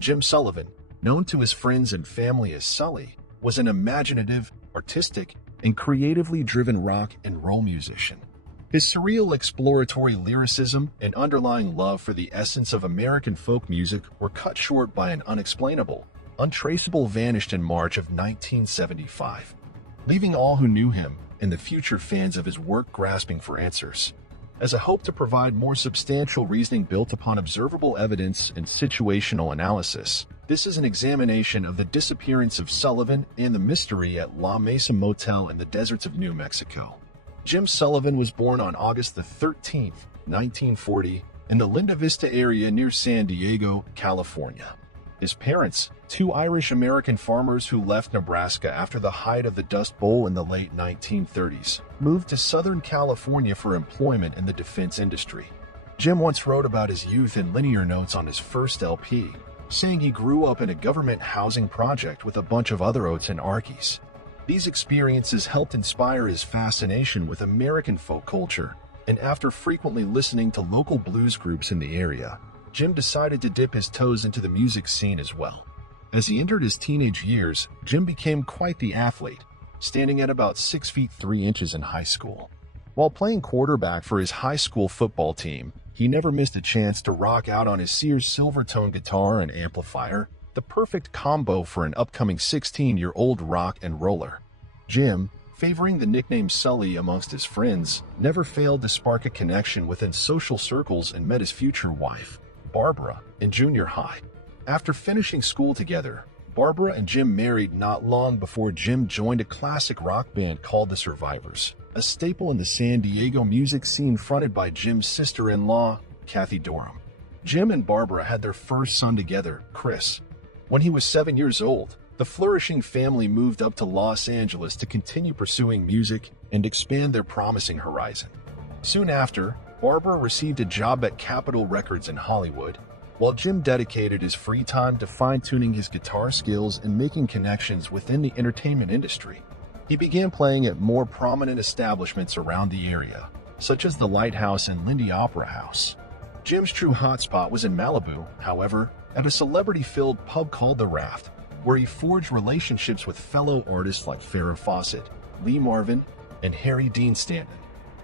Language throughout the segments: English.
Jim Sullivan, known to his friends and family as Sully, was an imaginative, artistic, and creatively driven rock and roll musician. His surreal exploratory lyricism and underlying love for the essence of American folk music were cut short by an unexplainable, untraceable vanished in March of 1975, leaving all who knew him and the future fans of his work grasping for answers. As a hope to provide more substantial reasoning built upon observable evidence and situational analysis, this is an examination of the disappearance of Sullivan and the mystery at La Mesa Motel in the deserts of New Mexico. Jim Sullivan was born on August 13, 1940, in the Linda Vista area near San Diego, California. His parents, two Irish-American farmers who left Nebraska after the height of the Dust Bowl in the late 1930s, moved to Southern California for employment in the defense industry. Jim once wrote about his youth in liner notes on his first LP, saying he grew up in a government housing project with a bunch of other oats and Arkies. These experiences helped inspire his fascination with American folk culture, and after frequently listening to local blues groups in the area, Jim decided to dip his toes into the music scene as well. As he entered his teenage years, Jim became quite the athlete, standing at about 6 feet 3 inches in high school. While playing quarterback for his high school football team, he never missed a chance to rock out on his Sears Silvertone guitar and amplifier, the perfect combo for an upcoming 16-year-old rock and roller. Jim, favoring the nickname Sully amongst his friends, never failed to spark a connection within social circles and met his future wife, Barbara, in junior high. After finishing school together, Barbara and Jim married not long before Jim joined a classic rock band called The Survivors, a staple in the San Diego music scene fronted by Jim's sister-in-law, Kathy Dorham. Jim and Barbara had their first son together, Chris. When he was 7 years old, the flourishing family moved up to Los Angeles to continue pursuing music and expand their promising horizon. Soon after, Barbara received a job at Capitol Records in Hollywood, while Jim dedicated his free time to fine-tuning his guitar skills and making connections within the entertainment industry. He began playing at more prominent establishments around the area, such as the Lighthouse and Lindy Opera House. Jim's true hotspot was in Malibu, however, at a celebrity-filled pub called The Raft, where he forged relationships with fellow artists like Farrah Fawcett, Lee Marvin, and Harry Dean Stanton.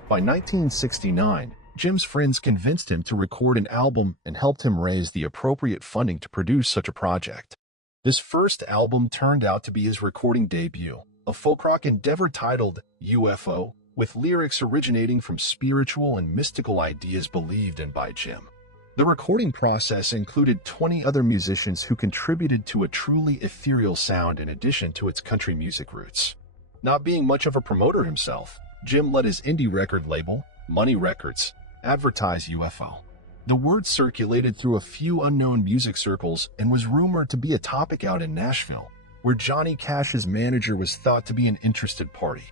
By 1969, Jim's friends convinced him to record an album and helped him raise the appropriate funding to produce such a project. This first album turned out to be his recording debut, a folk rock endeavor titled UFO, with lyrics originating from spiritual and mystical ideas believed in by Jim. The recording process included 20 other musicians who contributed to a truly ethereal sound in addition to its country music roots. Not being much of a promoter himself, Jim let his indie record label, Money Records, advertise UFO. The word circulated through a few unknown music circles and was rumored to be a topic out in Nashville, where Johnny Cash's manager was thought to be an interested party.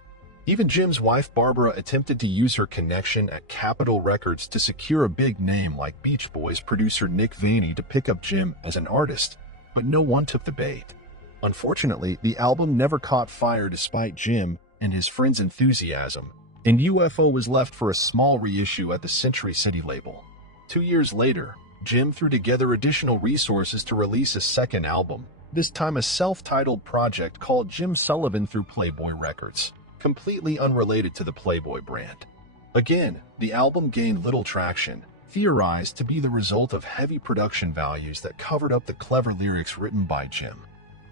Even Jim's wife Barbara attempted to use her connection at Capitol Records to secure a big name like Beach Boys producer Nick Vaney to pick up Jim as an artist, but no one took the bait. Unfortunately, the album never caught fire despite Jim and his friends' enthusiasm, and UFO was left for a small reissue at the Century City label. 2 years later, Jim threw together additional resources to release a second album, this time a self-titled project called Jim Sullivan through Playboy Records, completely unrelated to the Playboy brand. Again, the album gained little traction, theorized to be the result of heavy production values that covered up the clever lyrics written by Jim.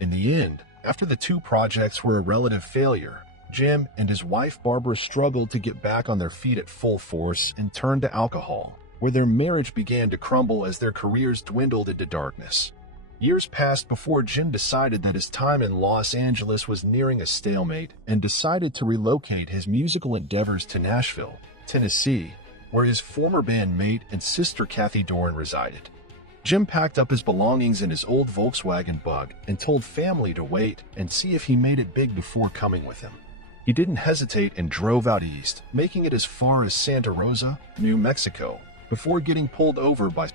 In the end, after the two projects were a relative failure, Jim and his wife Barbara struggled to get back on their feet at full force and turned to alcohol, where their marriage began to crumble as their careers dwindled into darkness. Years passed before Jim decided that his time in Los Angeles was nearing a stalemate and decided to relocate his musical endeavors to Nashville, Tennessee, where his former bandmate and sister Kathy Dorn resided. Jim packed up his belongings in his old Volkswagen Bug and told family to wait and see if he made it big before coming with him. He didn't hesitate and drove out east, making it as far as Santa Rosa, New Mexico, before getting pulled over by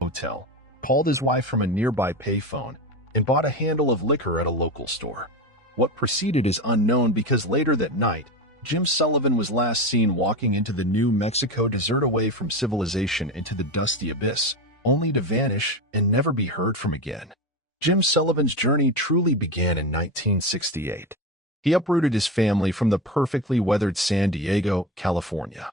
hotel, called his wife from a nearby payphone, and bought a handle of liquor at a local store. What proceeded is unknown because later that night, Jim Sullivan was last seen walking into the New Mexico desert away from civilization into the dusty abyss, only to vanish and never be heard from again. Jim Sullivan's journey truly began in 1968. He uprooted his family from the perfectly weathered San Diego, California,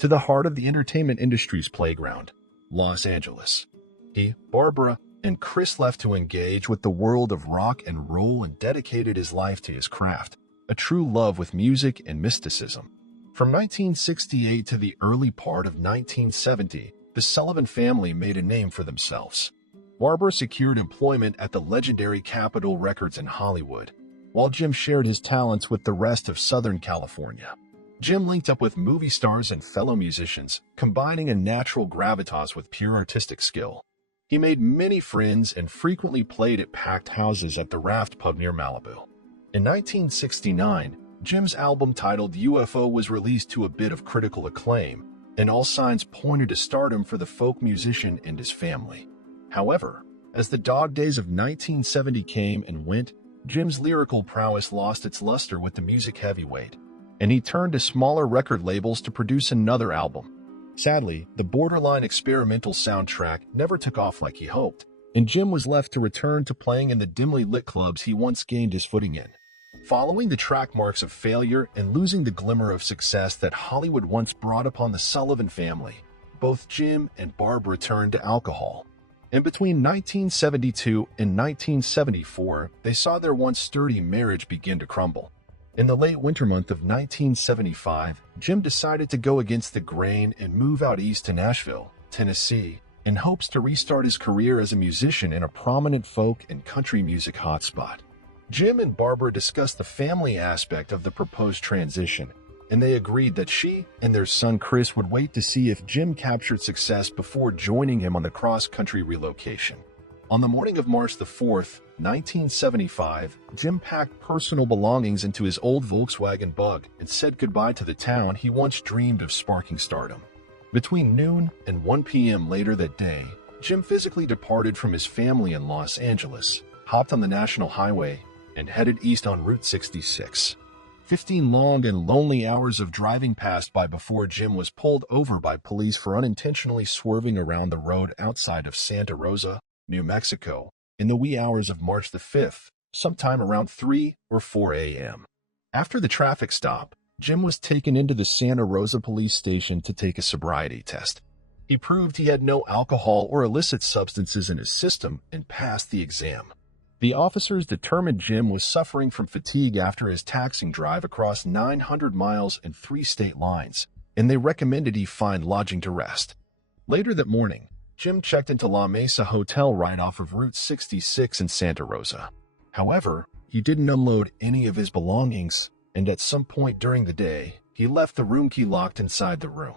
to the heart of the entertainment industry's playground, Los Angeles. He, Barbara, and Chris left to engage with the world of rock and roll and dedicated his life to his craft, a true love with music and mysticism. From 1968 to the early part of 1970, the Sullivan family made a name for themselves. Barbara secured employment at the legendary Capitol Records in Hollywood, while Jim shared his talents with the rest of Southern California. Jim linked up with movie stars and fellow musicians, combining a natural gravitas with pure artistic skill. He made many friends and frequently played at packed houses at the Raft Pub near Malibu. In 1969, Jim's album titled UFO was released to a bit of critical acclaim, and all signs pointed to stardom for the folk musician and his family. However, as the dog days of 1970 came and went, Jim's lyrical prowess lost its luster with the music heavyweight, and he turned to smaller record labels to produce another album. Sadly, the borderline experimental soundtrack never took off like he hoped, and Jim was left to return to playing in the dimly lit clubs he once gained his footing in. Following the track marks of failure and losing the glimmer of success that Hollywood once brought upon the Sullivan family, both Jim and Barbara turned to alcohol. And between 1972 and 1974, they saw their once sturdy marriage begin to crumble. In the late winter month of 1975, Jim decided to go against the grain and move out east to Nashville, Tennessee, in hopes to restart his career as a musician in a prominent folk and country music hotspot. Jim and Barbara discussed the family aspect of the proposed transition, and they agreed that she and their son Chris would wait to see if Jim captured success before joining him on the cross-country relocation. On the morning of March 4th, 1975, Jim packed personal belongings into his old Volkswagen Bug and said goodbye to the town he once dreamed of sparking stardom. Between noon and 1 p.m. later that day, Jim physically departed from his family in Los Angeles, hopped on the National Highway, and headed east on Route 66. 15 long and lonely hours of driving passed by before Jim was pulled over by police for unintentionally swerving around the road outside of Santa Rosa, New Mexico, in the wee hours of March 5th, sometime around 3 or 4 a.m. After the traffic stop, Jim was taken into the Santa Rosa police station to take a sobriety test. He proved he had no alcohol or illicit substances in his system and passed the exam. The officers determined Jim was suffering from fatigue after his taxing drive across 900 miles and 3 state lines, and they recommended he find lodging to rest. Later that morning, Jim checked into La Mesa Hotel right off of Route 66 in Santa Rosa. However, he didn't unload any of his belongings, and at some point during the day, he left the room key locked inside the room.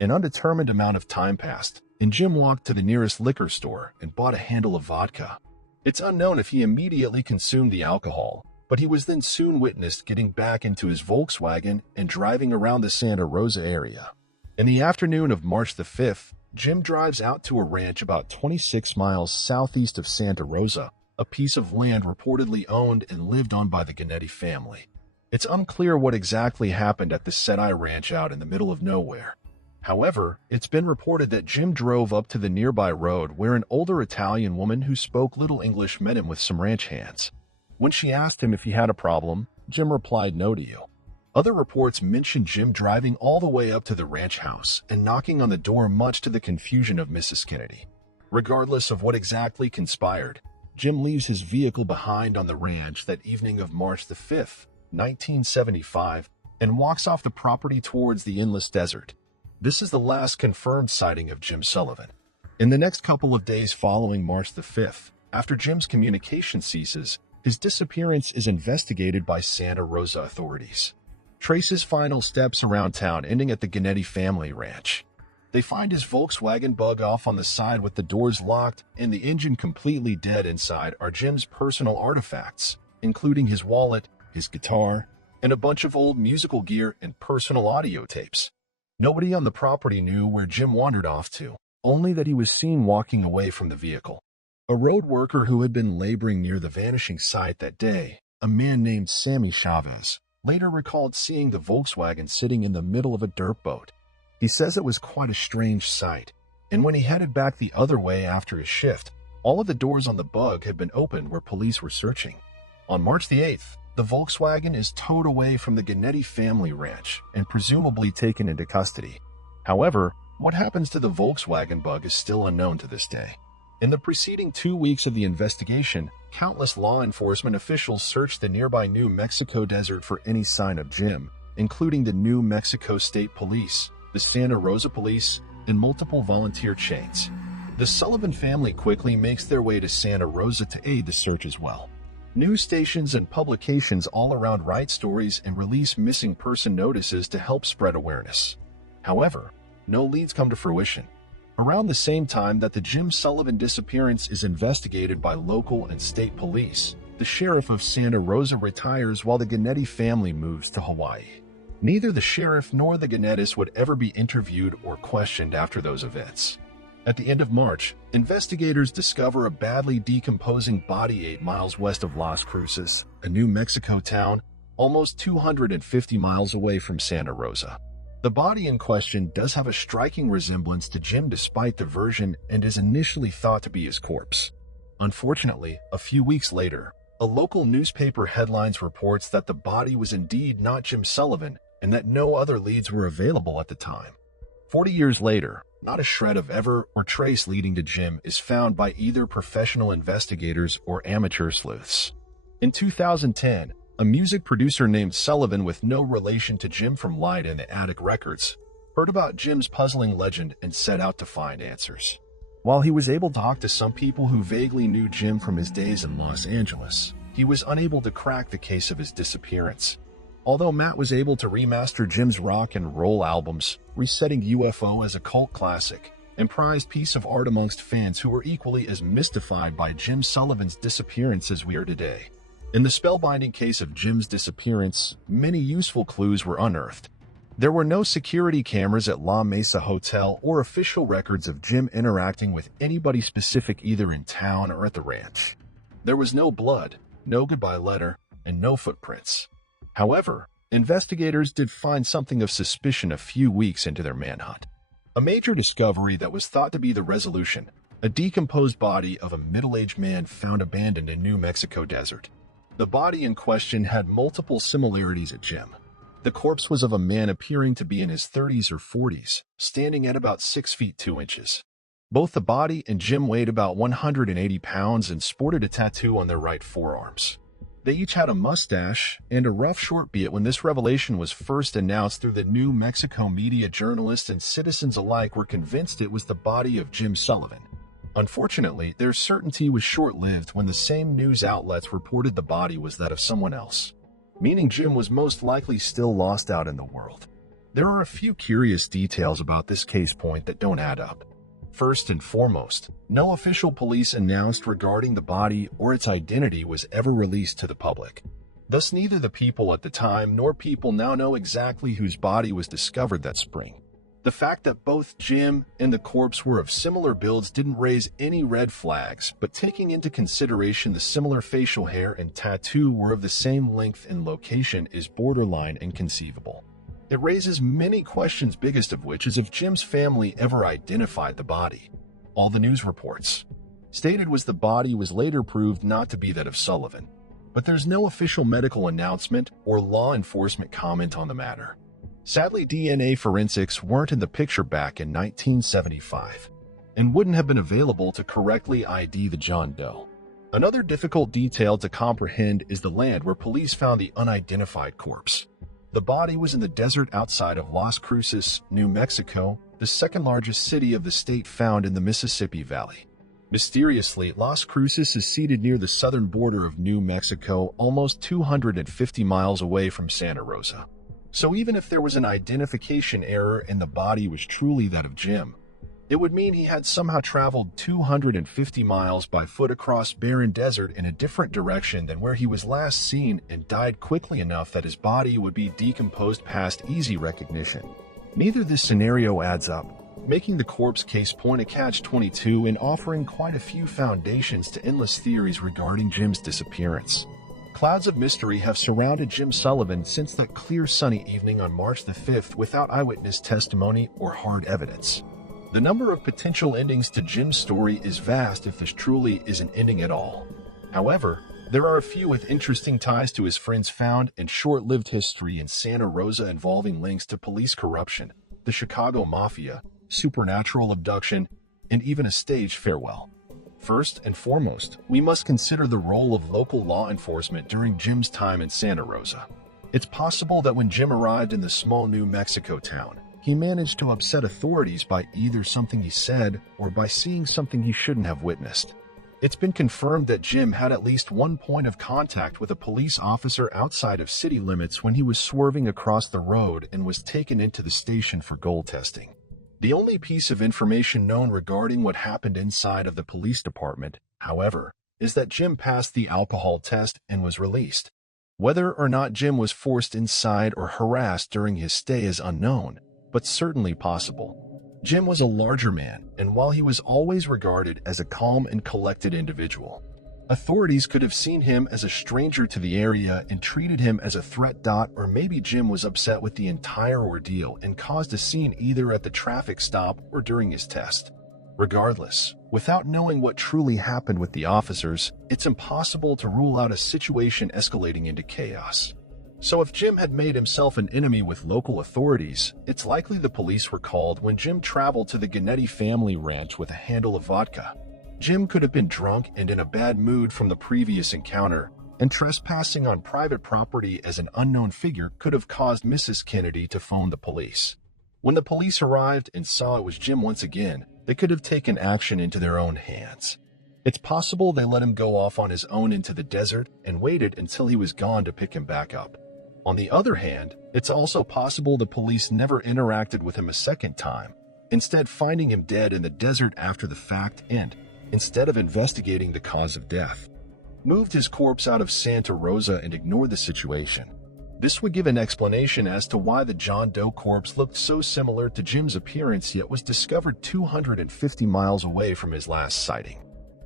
An undetermined amount of time passed, and Jim walked to the nearest liquor store and bought a handle of vodka. It's unknown if he immediately consumed the alcohol, but he was then soon witnessed getting back into his Volkswagen and driving around the Santa Rosa area. In the afternoon of March 5th, Jim drives out to a ranch about 26 miles southeast of Santa Rosa, a piece of land reportedly owned and lived on by the Gennady family. It's unclear what exactly happened at the Sedai Ranch out in the middle of nowhere. However, it's been reported that Jim drove up to the nearby road where an older Italian woman who spoke little English met him with some ranch hands. When she asked him if he had a problem, Jim replied, "No to you." Other reports mention Jim driving all the way up to the ranch house and knocking on the door, much to the confusion of Mrs. Kennedy. Regardless of what exactly conspired, Jim leaves his vehicle behind on the ranch that evening of March 5th, 1975, and walks off the property towards the endless desert. This is the last confirmed sighting of Jim Sullivan. In the next couple of days following March 5th, after Jim's communication ceases, his disappearance is investigated by Santa Rosa authorities. Trace his final steps around town, ending at the Gennady family ranch. They find his Volkswagen Bug off on the side with the doors locked and the engine completely dead. Inside are Jim's personal artifacts, including his wallet, his guitar, and a bunch of old musical gear and personal audio tapes. Nobody on the property knew where Jim wandered off to, only that he was seen walking away from the vehicle. A road worker who had been laboring near the vanishing site that day, a man named Sammy Chavez, later recalled seeing the Volkswagen sitting in the middle of a dirt boat. He says it was quite a strange sight, and when he headed back the other way after his shift, all of the doors on the Bug had been opened where police were searching. On March the 8th, the Volkswagen is towed away from the Gennady family ranch and presumably taken into custody. However, what happens to the Volkswagen Bug is still unknown to this day. In the preceding 2 weeks of the investigation, countless law enforcement officials searched the nearby New Mexico desert for any sign of Jim, including the New Mexico State Police, the Santa Rosa Police, and multiple volunteer chains. The Sullivan family quickly makes their way to Santa Rosa to aid the search as well. News stations and publications all around write stories and release missing person notices to help spread awareness. However, no leads come to fruition. Around the same time that the Jim Sullivan disappearance is investigated by local and state police, the sheriff of Santa Rosa retires while the Gennady family moves to Hawaii. Neither the sheriff nor the Gennadis would ever be interviewed or questioned after those events. At the end of March, investigators discover a badly decomposing body 8 miles west of Las Cruces, a New Mexico town, almost 250 miles away from Santa Rosa. The body in question does have a striking resemblance to Jim despite the version and is initially thought to be his corpse. Unfortunately, a few weeks later, a local newspaper headlines reports that the body was indeed not Jim Sullivan and that no other leads were available at the time. 40 years later, not a shred of ever or trace leading to Jim is found by either professional investigators or amateur sleuths. In 2010, a music producer named Sullivan with no relation to Jim from Light and the Attic Records heard about Jim's puzzling legend and set out to find answers. While he was able to talk to some people who vaguely knew Jim from his days in Los Angeles, he was unable to crack the case of his disappearance. Although Matt was able to remaster Jim's rock and roll albums, resetting UFO as a cult classic and prized piece of art amongst fans who were equally as mystified by Jim Sullivan's disappearance as we are today. In the spellbinding case of Jim's disappearance, many useful clues were unearthed. There were no security cameras at La Mesa Hotel or official records of Jim interacting with anybody specific either in town or at the ranch. There was no blood, no goodbye letter, and no footprints. However, investigators did find something of suspicion a few weeks into their manhunt. A major discovery that was thought to be the resolution: a decomposed body of a middle-aged man found abandoned in New Mexico desert. The body in question had multiple similarities to Jim. The corpse was of a man appearing to be in his 30s or 40s, standing at about 6 feet 2 inches. Both the body and Jim weighed about 180 pounds and sported a tattoo on their right forearms. They each had a mustache and a rough short beard when this revelation was first announced through the New Mexico media. Journalists and citizens alike were convinced it was the body of Jim Sullivan. Unfortunately, their certainty was short-lived when the same news outlets reported the body was that of someone else, meaning Jim was most likely still lost out in the world. There are a few curious details about this case point that don't add up. First and foremost, no official police announced regarding the body or its identity was ever released to the public. Thus, neither the people at the time nor people now know exactly whose body was discovered that spring. The fact that both Jim and the corpse were of similar builds didn't raise any red flags, but taking into consideration the similar facial hair and tattoo were of the same length and location is borderline inconceivable. It raises many questions, biggest of which is if Jim's family ever identified the body. All the news reports stated was the body was later proved not to be that of Sullivan, but there's no official medical announcement or law enforcement comment on the matter. Sadly, DNA forensics weren't in the picture back in 1975 and wouldn't have been available to correctly ID the John Doe. Another difficult detail to comprehend is the land where police found the unidentified corpse. The body was in the desert outside of Las Cruces, New Mexico, the second largest city of the state found in the Mississippi Valley. Mysteriously, Las Cruces is seated near the southern border of New Mexico, almost 250 miles away from Santa Rosa. So even if there was an identification error and the body was truly that of Jim, it would mean he had somehow traveled 250 miles by foot across barren desert in a different direction than where he was last seen and died quickly enough that his body would be decomposed past easy recognition. Neither this scenario adds up, making the corpse case point a catch-22 and offering quite a few foundations to endless theories regarding Jim's disappearance. Clouds of mystery have surrounded Jim Sullivan since that clear sunny evening on March the 5th without eyewitness testimony or hard evidence. The number of potential endings to Jim's story is vast if this truly is an ending at all. However, there are a few with interesting ties to his friends found in short-lived history in Santa Rosa involving links to police corruption, the Chicago Mafia, supernatural abduction, and even a staged farewell. First and foremost, we must consider the role of local law enforcement during Jim's time in Santa Rosa. It's possible that when Jim arrived in the small New Mexico town, he managed to upset authorities by either something he said or by seeing something he shouldn't have witnessed. It's been confirmed that Jim had at least one point of contact with a police officer outside of city limits when he was swerving across the road and was taken into the station for gold testing. The only piece of information known regarding what happened inside of the police department, however, is that Jim passed the alcohol test and was released. Whether or not Jim was forced inside or harassed during his stay is unknown, but certainly possible. Jim was a larger man, and while he was always regarded as a calm and collected individual, authorities could have seen him as a stranger to the area and treated him as a threat. Or maybe Jim was upset with the entire ordeal and caused a scene either at the traffic stop or during his test. Regardless, without knowing what truly happened with the officers, it's impossible to rule out a situation escalating into chaos. So if Jim had made himself an enemy with local authorities, it's likely the police were called when Jim traveled to the Gennady family ranch with a handle of vodka. Jim could have been drunk and in a bad mood from the previous encounter, and trespassing on private property as an unknown figure could have caused Mrs. Kennedy to phone the police. When the police arrived and saw it was Jim once again, they could have taken action into their own hands. It's possible they let him go off on his own into the desert and waited until he was gone to pick him back up. On the other hand, it's also possible the police never interacted with him a second time, instead finding him dead in the desert after the fact and, instead of investigating the cause of death, moved his corpse out of Santa Rosa and ignored the situation. This would give an explanation as to why the John Doe corpse looked so similar to Jim's appearance yet was discovered 250 miles away from his last sighting.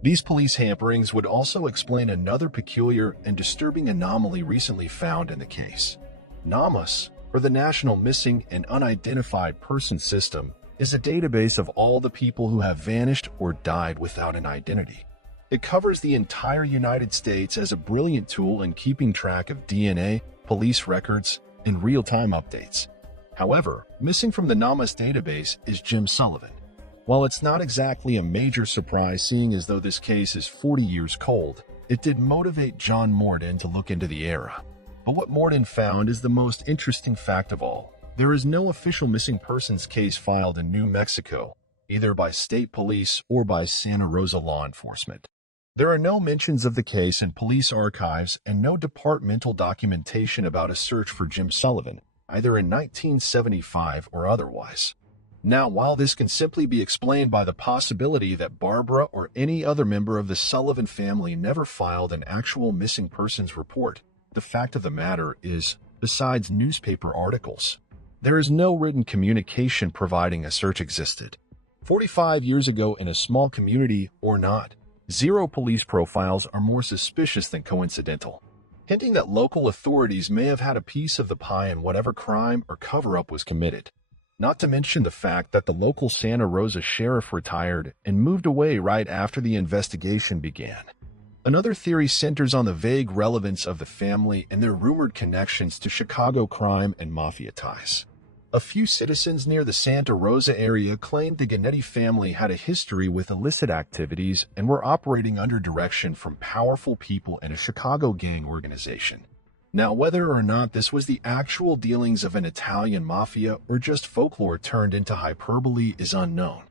These police hamperings would also explain another peculiar and disturbing anomaly recently found in the case. NamUs, or the National Missing and Unidentified Persons System, is a database of all the people who have vanished or died without an identity. It covers the entire United States as a brilliant tool in keeping track of DNA, police records, and real-time updates. However, missing from the NamUs database is Jim Sullivan. While it's not exactly a major surprise seeing as though this case is 40 years cold, it did motivate John Morden to look into the era. But what Morden found is the most interesting fact of all. There is no official missing persons case filed in New Mexico, either by state police or by Santa Rosa law enforcement. There are no mentions of the case in police archives and no departmental documentation about a search for Jim Sullivan, either in 1975 or otherwise. Now, while this can simply be explained by the possibility that Barbara or any other member of the Sullivan family never filed an actual missing persons report, the fact of the matter is, besides newspaper articles, there is no written communication providing a search existed. 45 years ago in a small community or not, zero police profiles are more suspicious than coincidental, hinting that local authorities may have had a piece of the pie in whatever crime or cover-up was committed. Not to mention the fact that the local Santa Rosa sheriff retired and moved away right after the investigation began. Another theory centers on the vague relevance of the family and their rumored connections to Chicago crime and mafia ties. A few citizens near the Santa Rosa area claimed the Gennady family had a history with illicit activities and were operating under direction from powerful people in a Chicago gang organization. Now, whether or not this was the actual dealings of an Italian mafia or just folklore turned into hyperbole is unknown.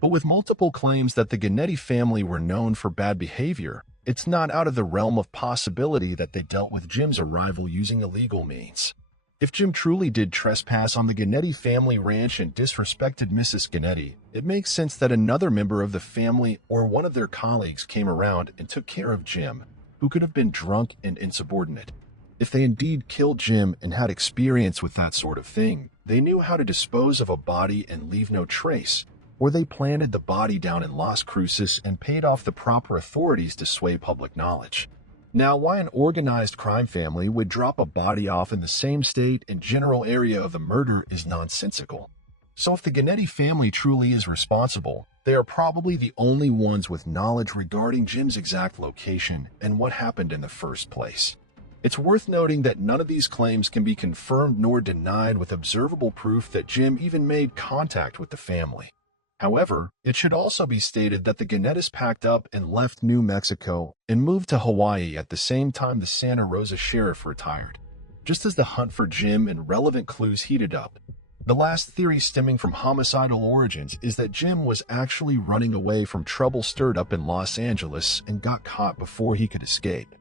But with multiple claims that the Gennady family were known for bad behavior, it's not out of the realm of possibility that they dealt with Jim's arrival using illegal means. If Jim truly did trespass on the Gennady family ranch and disrespected Mrs. Gennady, it makes sense that another member of the family or one of their colleagues came around and took care of Jim, who could have been drunk and insubordinate. If they indeed killed Jim and had experience with that sort of thing, they knew how to dispose of a body and leave no trace, or they planted the body down in Las Cruces and paid off the proper authorities to sway public knowledge. Now, why an organized crime family would drop a body off in the same state and general area of the murder is nonsensical. So if the Gennady family truly is responsible, they are probably the only ones with knowledge regarding Jim's exact location and what happened in the first place. It's worth noting that none of these claims can be confirmed nor denied with observable proof that Jim even made contact with the family. However, it should also be stated that the Gennadys packed up and left New Mexico and moved to Hawaii at the same time the Santa Rosa sheriff retired, just as the hunt for Jim and relevant clues heated up. The last theory stemming from homicidal origins is that Jim was actually running away from trouble stirred up in Los Angeles and got caught before he could escape.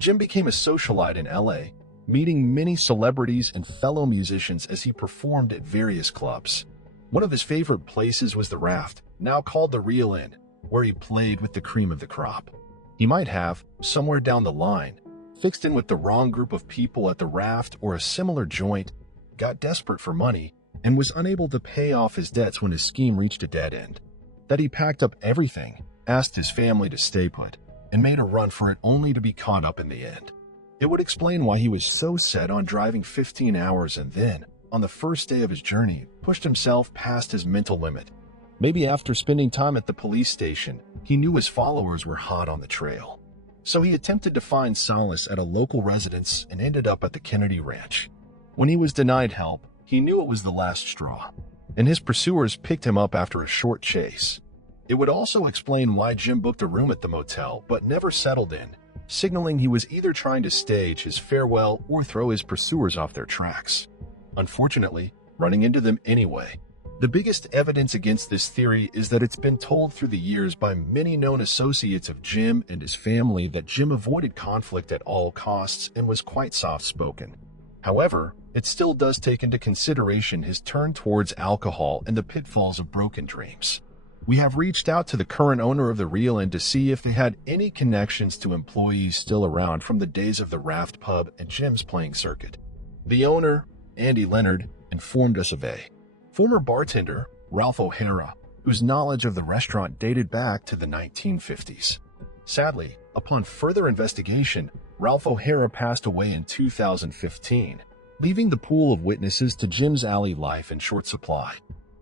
Jim became a socialite in LA, meeting many celebrities and fellow musicians as he performed at various clubs. One of his favorite places was the Raft, now called the Real Inn, where he played with the cream of the crop. He might have, somewhere down the line, fixed in with the wrong group of people at the Raft or a similar joint, got desperate for money, and was unable to pay off his debts when his scheme reached a dead end. That he packed up everything, asked his family to stay put, and made a run for it only to be caught up in the end. It would explain why he was so set on driving 15 hours and then, on the first day of his journey, pushed himself past his mental limit. Maybe after spending time at the police station, he knew his followers were hot on the trail. So he attempted to find solace at a local residence and ended up at the Kennedy Ranch. When he was denied help, he knew it was the last straw, and his pursuers picked him up after a short chase. It would also explain why Jim booked a room at the motel but never settled in, signaling he was either trying to stage his farewell or throw his pursuers off their tracks. Unfortunately, running into them anyway. The biggest evidence against this theory is that it's been told through the years by many known associates of Jim and his family that Jim avoided conflict at all costs and was quite soft-spoken. However, it still does take into consideration his turn towards alcohol and the pitfalls of broken dreams. We have reached out to the current owner of the Real Inn to see if they had any connections to employees still around from the days of the Raft Pub and Jim's playing circuit. The owner, Andy Leonard, informed us of a former bartender, Ralph O'Hara, whose knowledge of the restaurant dated back to the 1950s. Sadly, upon further investigation, Ralph O'Hara passed away in 2015, leaving the pool of witnesses to Jim's alley life in short supply.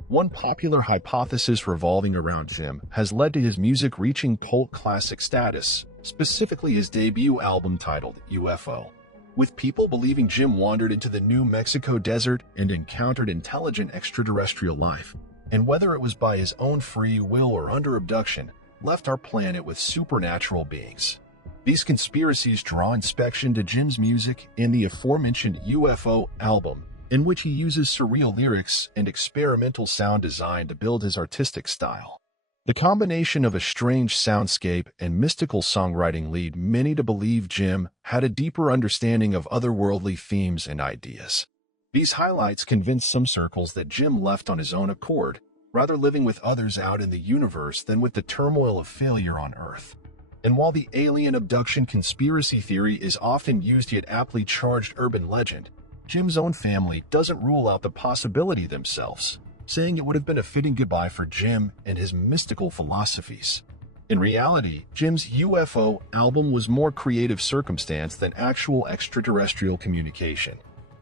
One popular hypothesis revolving around Jim has led to his music reaching cult classic status, specifically his debut album titled UFO, with people believing Jim wandered into the New Mexico desert and encountered intelligent extraterrestrial life, and whether it was by his own free will or under abduction, left our planet with supernatural beings. These conspiracies draw inspection to Jim's music and the aforementioned UFO album, in which he uses surreal lyrics and experimental sound design to build his artistic style. The combination of a strange soundscape and mystical songwriting lead many to believe Jim had a deeper understanding of otherworldly themes and ideas. These highlights convince some circles that Jim left on his own accord, rather living with others out in the universe than with the turmoil of failure on Earth. And while the alien abduction conspiracy theory is often used yet aptly charged urban legend, Jim's own family doesn't rule out the possibility themselves, saying it would have been a fitting goodbye for Jim and his mystical philosophies. In reality, Jim's UFO album was more creative circumstance than actual extraterrestrial communication.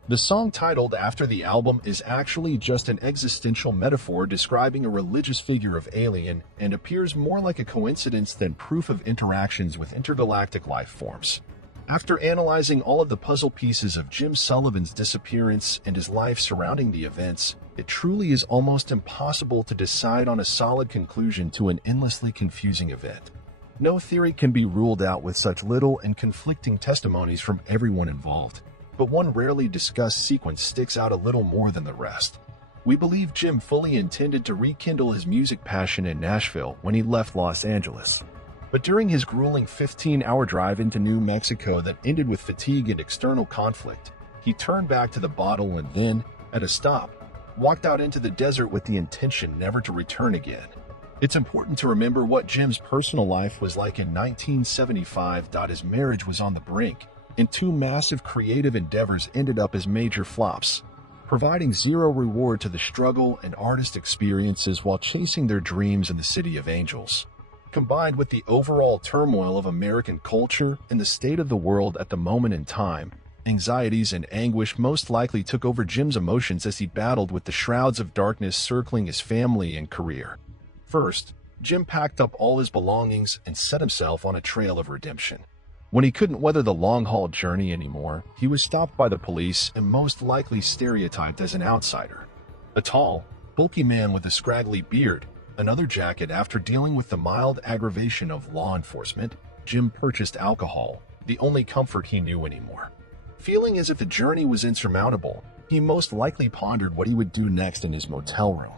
The song titled after the album is actually just an existential metaphor describing a religious figure of alien and appears more like a coincidence than proof of interactions with intergalactic life forms. After analyzing all of the puzzle pieces of Jim Sullivan's disappearance and his life surrounding the events, it truly is almost impossible to decide on a solid conclusion to an endlessly confusing event. No theory can be ruled out with such little and conflicting testimonies from everyone involved, but one rarely discussed sequence sticks out a little more than the rest. We believe Jim fully intended to rekindle his music passion in Nashville when he left Los Angeles. But during his grueling 15-hour drive into New Mexico that ended with fatigue and external conflict, he turned back to the bottle and then, at a stop, walked out into the desert with the intention never to return again. It's important to remember what Jim's personal life was like in 1975. His marriage was on the brink, and two massive creative endeavors ended up as major flops, providing zero reward to the struggle and artist experiences while chasing their dreams in the City of Angels. Combined with the overall turmoil of American culture and the state of the world at the moment in time, anxieties and anguish most likely took over Jim's emotions as he battled with the shrouds of darkness circling his family and career. First, Jim packed up all his belongings and set himself on a trail of redemption. When he couldn't weather the long-haul journey anymore, he was stopped by the police and most likely stereotyped as an outsider. A tall, bulky man with a scraggly beard, another jacket. After dealing with the mild aggravation of law enforcement, Jim purchased alcohol, the only comfort he knew anymore. Feeling as if the journey was insurmountable, he most likely pondered what he would do next in his motel room.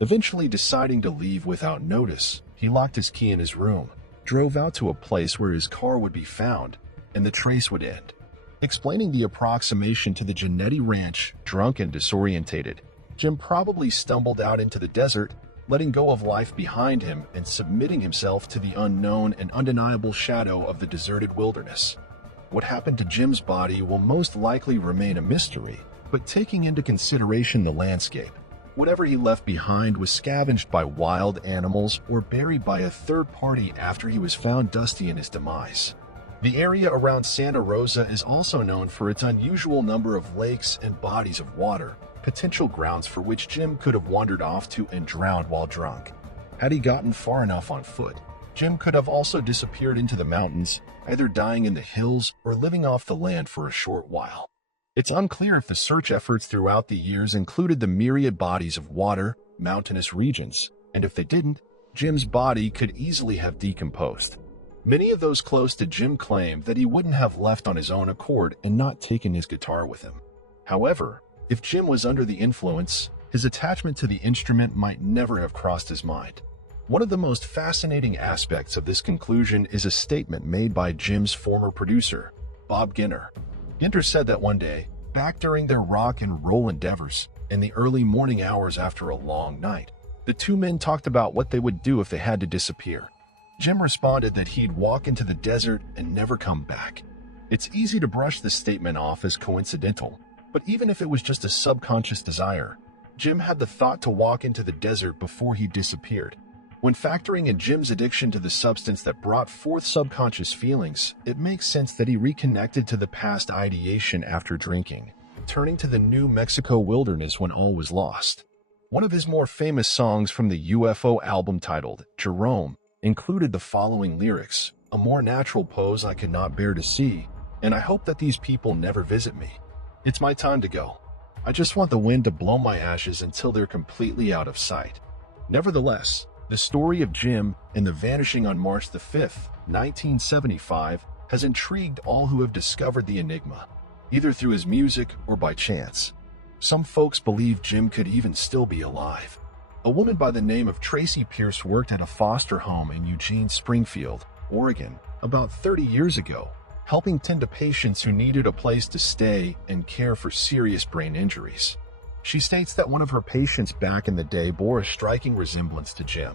Eventually deciding to leave without notice, he locked his key in his room, drove out to a place where his car would be found, and the trace would end. Explaining the approximation to the Genetti Ranch, drunk and disorientated, Jim probably stumbled out into the desert, letting go of life behind him and submitting himself to the unknown and undeniable shadow of the deserted wilderness. What happened to Jim's body will most likely remain a mystery, but taking into consideration the landscape, whatever he left behind was scavenged by wild animals or buried by a third party after he was found dusty in his demise. The area around Santa Rosa is also known for its unusual number of lakes and bodies of water, potential grounds for which Jim could have wandered off to and drowned while drunk. Had he gotten far enough on foot, Jim could have also disappeared into the mountains, either dying in the hills or living off the land for a short while. It's unclear if the search efforts throughout the years included the myriad bodies of water, mountainous regions, and if they didn't, Jim's body could easily have decomposed. Many of those close to Jim claim that he wouldn't have left on his own accord and not taken his guitar with him. However, if Jim was under the influence, his attachment to the instrument might never have crossed his mind. One of the most fascinating aspects of this conclusion is a statement made by Jim's former producer, Bob Ginter. Ginter said that one day, back during their rock and roll endeavors, in the early morning hours after a long night, the two men talked about what they would do if they had to disappear. Jim responded that he'd walk into the desert and never come back. It's easy to brush this statement off as coincidental, but even if it was just a subconscious desire, Jim had the thought to walk into the desert before he disappeared. When factoring in Jim's addiction to the substance that brought forth subconscious feelings, it makes sense that he reconnected to the past ideation after drinking, turning to the New Mexico wilderness when all was lost. One of his more famous songs from the UFO album titled Jerome included the following lyrics: "A more natural pose I could not bear to see, and I hope that these people never visit me. It's my time to go. I just want the wind to blow my ashes until they're completely out of sight." Nevertheless, the story of Jim and the vanishing on March the 5th, 1975, has intrigued all who have discovered the enigma, either through his music or by chance. Some folks believe Jim could even still be alive. A woman by the name of Tracy Pierce worked at a foster home in Eugene, Springfield, Oregon, about 30 years ago, helping tend to patients who needed a place to stay and care for serious brain injuries. She states that one of her patients back in the day bore a striking resemblance to Jim.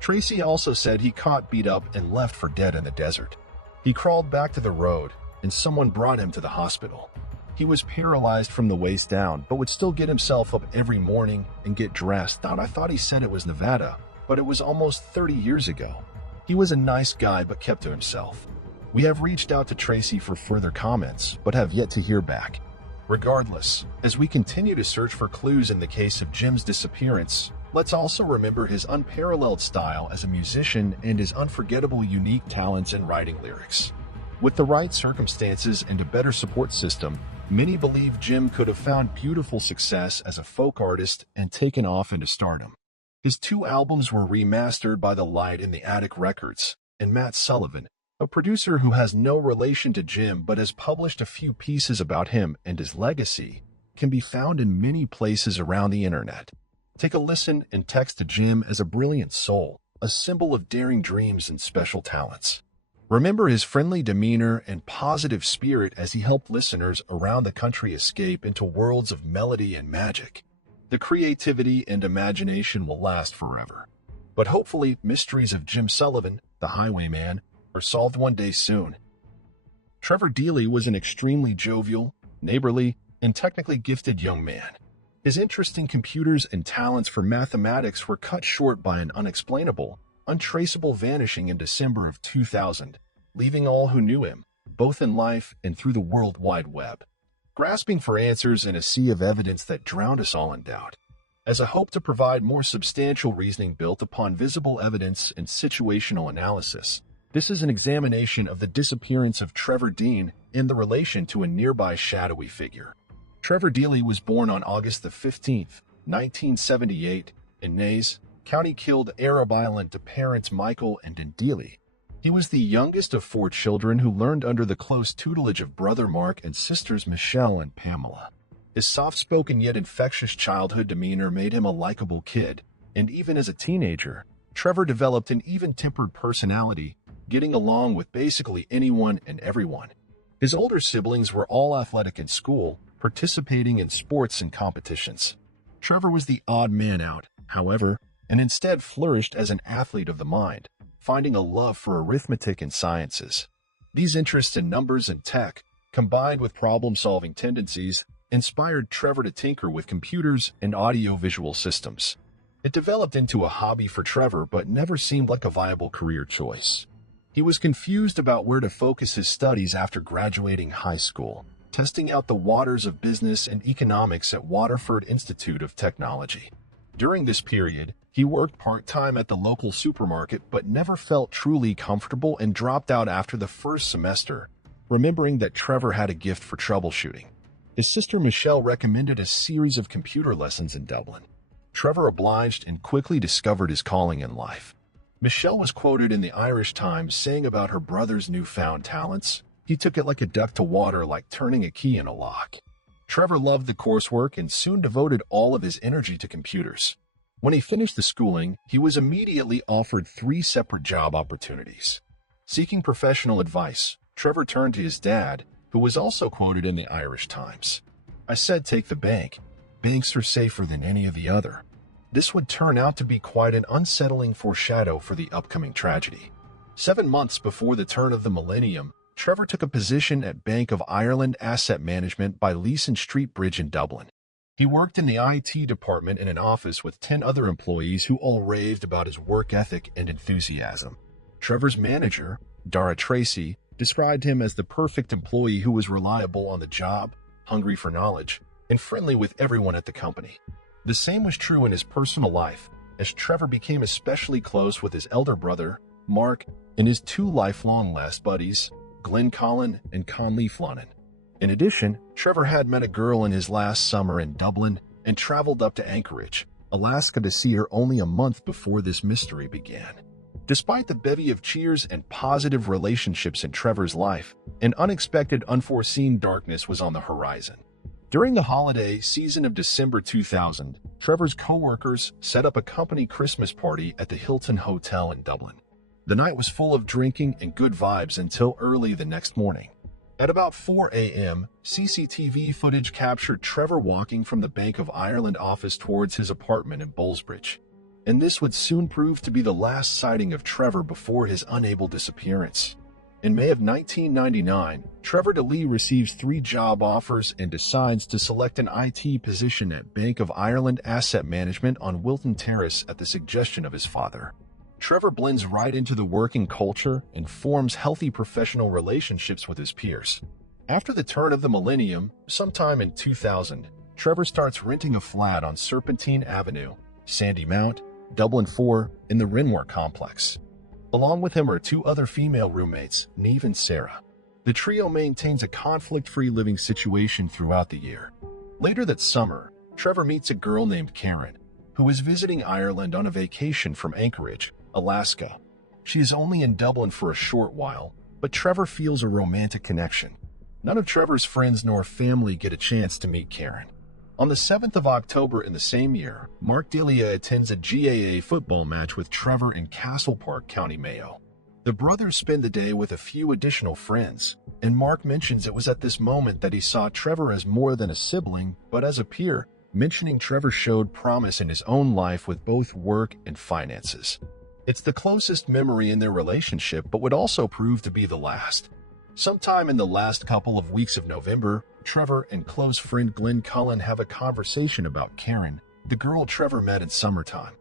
Tracy also said he caught beat up and left for dead in the desert. He crawled back to the road, and someone brought him to the hospital. He was paralyzed from the waist down, but would still get himself up every morning and get dressed. I thought he said it was Nevada, but it was almost 30 years ago. He was a nice guy, but kept to himself. We have reached out to Tracy for further comments, but have yet to hear back. Regardless, as we continue to search for clues in the case of Jim's disappearance, let's also remember his unparalleled style as a musician and his unforgettable unique talents in writing lyrics. With the right circumstances and a better support system, many believe Jim could have found beautiful success as a folk artist and taken off into stardom. His 2 albums were remastered by the Light in the Attic Records, and Matt Sullivan, a producer who has no relation to Jim but has published a few pieces about him and his legacy, can be found in many places around the internet. Take a listen and text to Jim as a brilliant soul, a symbol of daring dreams and special talents. Remember his friendly demeanor and positive spirit as he helped listeners around the country escape into worlds of melody and magic. The creativity and imagination will last forever. But hopefully, mysteries of Jim Sullivan, the Highwayman, are solved one day soon. Trevor Dealey was an extremely jovial, neighborly, and technically gifted young man. His interest in computers and talents for mathematics were cut short by an unexplainable, untraceable vanishing in December of 2000, leaving all who knew him, both in life and through the World Wide Web, grasping for answers in a sea of evidence that drowned us all in doubt. As a hope to provide more substantial reasoning built upon visible evidence and situational analysis, this is an examination of the disappearance of Trevor Dean in the relation to a nearby shadowy figure. Trevor Dealey was born on August the 15th, 1978, in Nays, County Kildare, Ireland, to parents Michael and Dan Dealey. He was the youngest of 4 children who learned under the close tutelage of brother Mark and sisters Michelle and Pamela. His soft-spoken yet infectious childhood demeanor made him a likable kid, and even as a teenager, Trevor developed an even-tempered personality, getting along with basically anyone and everyone. His older siblings were all athletic in school, participating in sports and competitions. Trevor was the odd man out, however, and instead flourished as an athlete of the mind, finding a love for arithmetic and sciences. These interests in numbers and tech, combined with problem-solving tendencies, inspired Trevor to tinker with computers and audio-visual systems. It developed into a hobby for Trevor but never seemed like a viable career choice. He was confused about where to focus his studies after graduating high school, testing out the waters of business and economics at Waterford Institute of Technology. During this period, he worked part-time at the local supermarket but never felt truly comfortable and dropped out after the first semester, remembering that Trevor had a gift for troubleshooting. His sister Michelle recommended a series of computer lessons in Dublin. Trevor obliged and quickly discovered his calling in life. Michelle was quoted in the Irish Times saying about her brother's newfound talents, "He took it like a duck to water, like turning a key in a lock." Trevor loved the coursework and soon devoted all of his energy to computers. When he finished the schooling, he was immediately offered 3 separate job opportunities. Seeking professional advice, Trevor turned to his dad, who was also quoted in the Irish Times. "I said take the bank. Banks are safer than any of the other." This would turn out to be quite an unsettling foreshadow for the upcoming tragedy. 7 months before the turn of the millennium, Trevor took a position at Bank of Ireland Asset Management by Leeson Street Bridge in Dublin. He worked in the IT department in an office with 10 other employees who all raved about his work ethic and enthusiasm. Trevor's manager, Dara Tracy, described him as the perfect employee who was reliable on the job, hungry for knowledge, and friendly with everyone at the company. The same was true in his personal life, as Trevor became especially close with his elder brother, Mark, and his 2 lifelong last buddies, Glenn Collin and Conley Flannan. In addition, Trevor had met a girl in his last summer in Dublin and traveled up to Anchorage, Alaska to see her only a month before this mystery began. Despite the bevy of cheers and positive relationships in Trevor's life, an unexpected, unforeseen darkness was on the horizon. During the holiday season of December 2000, Trevor's co-workers set up a company Christmas party at the Hilton Hotel in Dublin. The night was full of drinking and good vibes until early the next morning. At about 4 a.m., CCTV footage captured Trevor walking from the Bank of Ireland office towards his apartment in Bowlsbridge. And this would soon prove to be the last sighting of Trevor before his unable disappearance. In May of 1999, Trevor Dealey receives 3 job offers and decides to select an IT position at Bank of Ireland Asset Management on Wilton Terrace at the suggestion of his father. Trevor blends right into the working culture and forms healthy professional relationships with his peers. After the turn of the millennium, sometime in 2000, Trevor starts renting a flat on Serpentine Avenue, Sandy Mount, Dublin 4, in the Renmore complex. Along with him are 2 other female roommates, Neve and Sarah. The trio maintains a conflict-free living situation throughout the year. Later that summer, Trevor meets a girl named Karen, who is visiting Ireland on a vacation from Anchorage, Alaska. She is only in Dublin for a short while, but Trevor feels a romantic connection. None of Trevor's friends nor family get a chance to meet Karen. On the 7th of October in the same year, Mark Delia attends a GAA football match with Trevor in Castle Park, County Mayo. The brothers spend the day with a few additional friends, and Mark mentions it was at this moment that he saw Trevor as more than a sibling, but as a peer, mentioning Trevor showed promise in his own life with both work and finances. It's the closest memory in their relationship, but would also prove to be the last. Sometime in the last couple of weeks of November, Trevor and close friend Glenn Cullen have a conversation about Karen, the girl Trevor met in summertime.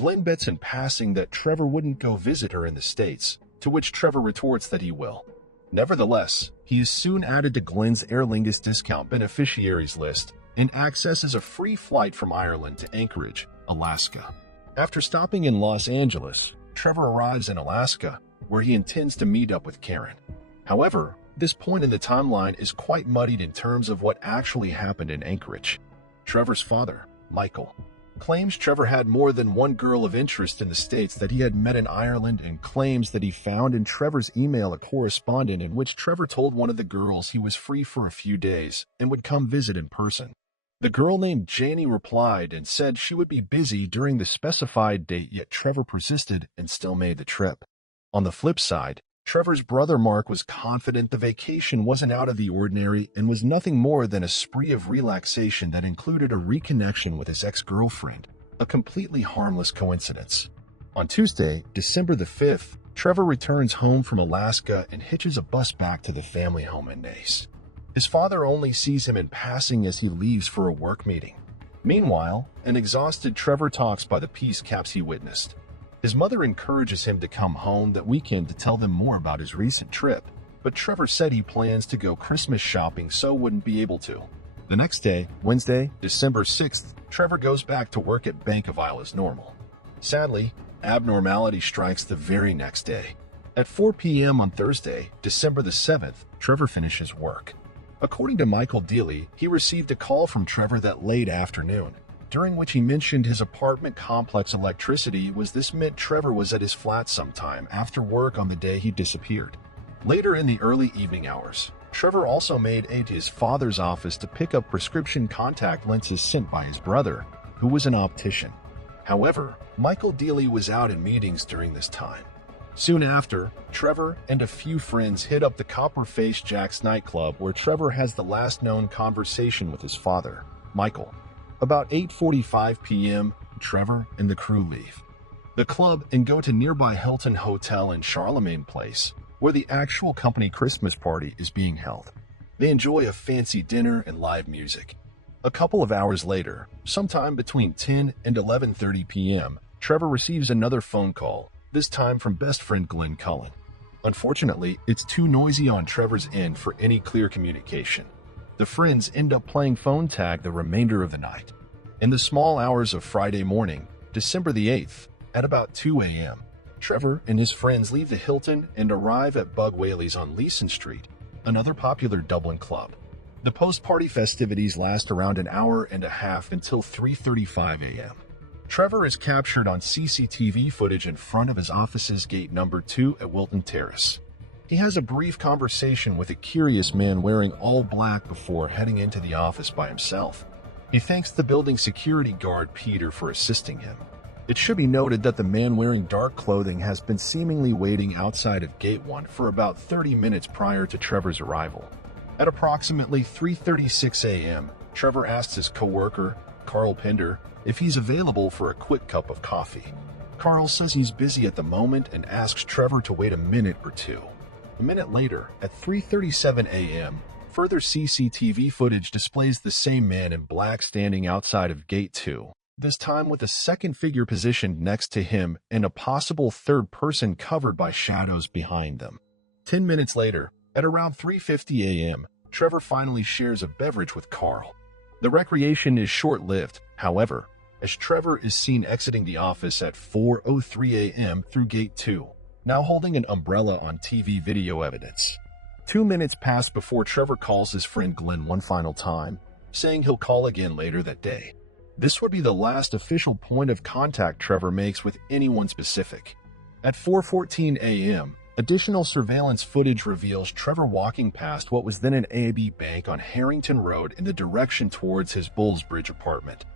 Glenn bets in passing that Trevor wouldn't go visit her in the States, to which Trevor retorts that he will. Nevertheless, he is soon added to Glenn's Aer Lingus discount beneficiaries list and accesses a free flight from Ireland to Anchorage, Alaska. After stopping in Los Angeles, Trevor arrives in Alaska, where he intends to meet up with Karen. However, this point in the timeline is quite muddied in terms of what actually happened in Anchorage. Trevor's father, Michael, claims Trevor had more than one girl of interest in the States that he had met in Ireland and claims that he found in Trevor's email a correspondence in which Trevor told one of the girls he was free for a few days and would come visit in person. The girl named Janie replied and said she would be busy during the specified date, yet Trevor persisted and still made the trip. On the flip side, Trevor's brother Mark was confident the vacation wasn't out of the ordinary and was nothing more than a spree of relaxation that included a reconnection with his ex-girlfriend, a completely harmless coincidence. On Tuesday, December the 5th, Trevor returns home from Alaska and hitches a bus back to the family home in Nace. His father only sees him in passing as he leaves for a work meeting. Meanwhile, an exhausted Trevor talks by the peace caps he witnessed. His mother encourages him to come home that weekend to tell them more about his recent trip, but Trevor said he plans to go Christmas shopping so wouldn't be able to. The next day, Wednesday, December 6th, Trevor goes back to work at Bank of Isle as normal. Sadly, abnormality strikes the very next day. At 4 p.m. on Thursday, December the 7th, Trevor finishes work. According to Michael Dealey, he received a call from Trevor that late afternoon, during which he mentioned his apartment complex electricity was. This meant Trevor was at his flat sometime after work on the day he disappeared. Later in the early evening hours, Trevor also made it to his father's office to pick up prescription contact lenses sent by his brother, who was an optician. However, Michael Dealey was out in meetings during this time. Soon after, Trevor and a few friends hit up the Copper-Faced Jack's nightclub where Trevor has the last known conversation with his father, Michael. About 8:45 p.m., Trevor and the crew leave the club and go to nearby Hilton Hotel in Charlemagne Place, where the actual company Christmas party is being held. They enjoy a fancy dinner and live music. A couple of hours later, sometime between 10 and 11:30 p.m., Trevor receives another phone call, this time from best friend Glenn Cullen. Unfortunately, it's too noisy on Trevor's end for any clear communication. The friends end up playing phone tag the remainder of the night. In the small hours of Friday morning, December the 8th, at about 2 a.m., Trevor and his friends leave the Hilton and arrive at Bug Whaley's on Leeson Street, another popular Dublin club. The post-party festivities last around an hour and a half until 3:35 a.m. Trevor is captured on CCTV footage in front of his office's gate number 2 at Wilton Terrace. He has a brief conversation with a curious man wearing all black before heading into the office by himself. He thanks the building security guard Peter for assisting him. It should be noted that the man wearing dark clothing has been seemingly waiting outside of Gate 1 for about 30 minutes prior to Trevor's arrival. At approximately 3:36 a.m., Trevor asks his coworker, Carl Pender, if he's available for a quick cup of coffee. Carl says he's busy at the moment and asks Trevor to wait a minute or two. A minute later, at 3:37 a.m., further CCTV footage displays the same man in black standing outside of Gate 2, this time with a second figure positioned next to him and a possible third person covered by shadows behind them. 10 minutes later, at around 3:50 a.m., Trevor finally shares a beverage with Carl. The recreation is short-lived, however, as Trevor is seen exiting the office at 4:03 a.m. through Gate 2, now holding an umbrella on TV video evidence. 2 minutes pass before Trevor calls his friend Glenn one final time, saying he'll call again later that day. This would be the last official point of contact Trevor makes with anyone specific. At 4:14 a.m., additional surveillance footage reveals Trevor walking past what was then an AB bank on Harrington Road in the direction towards his Bullsbridge apartment.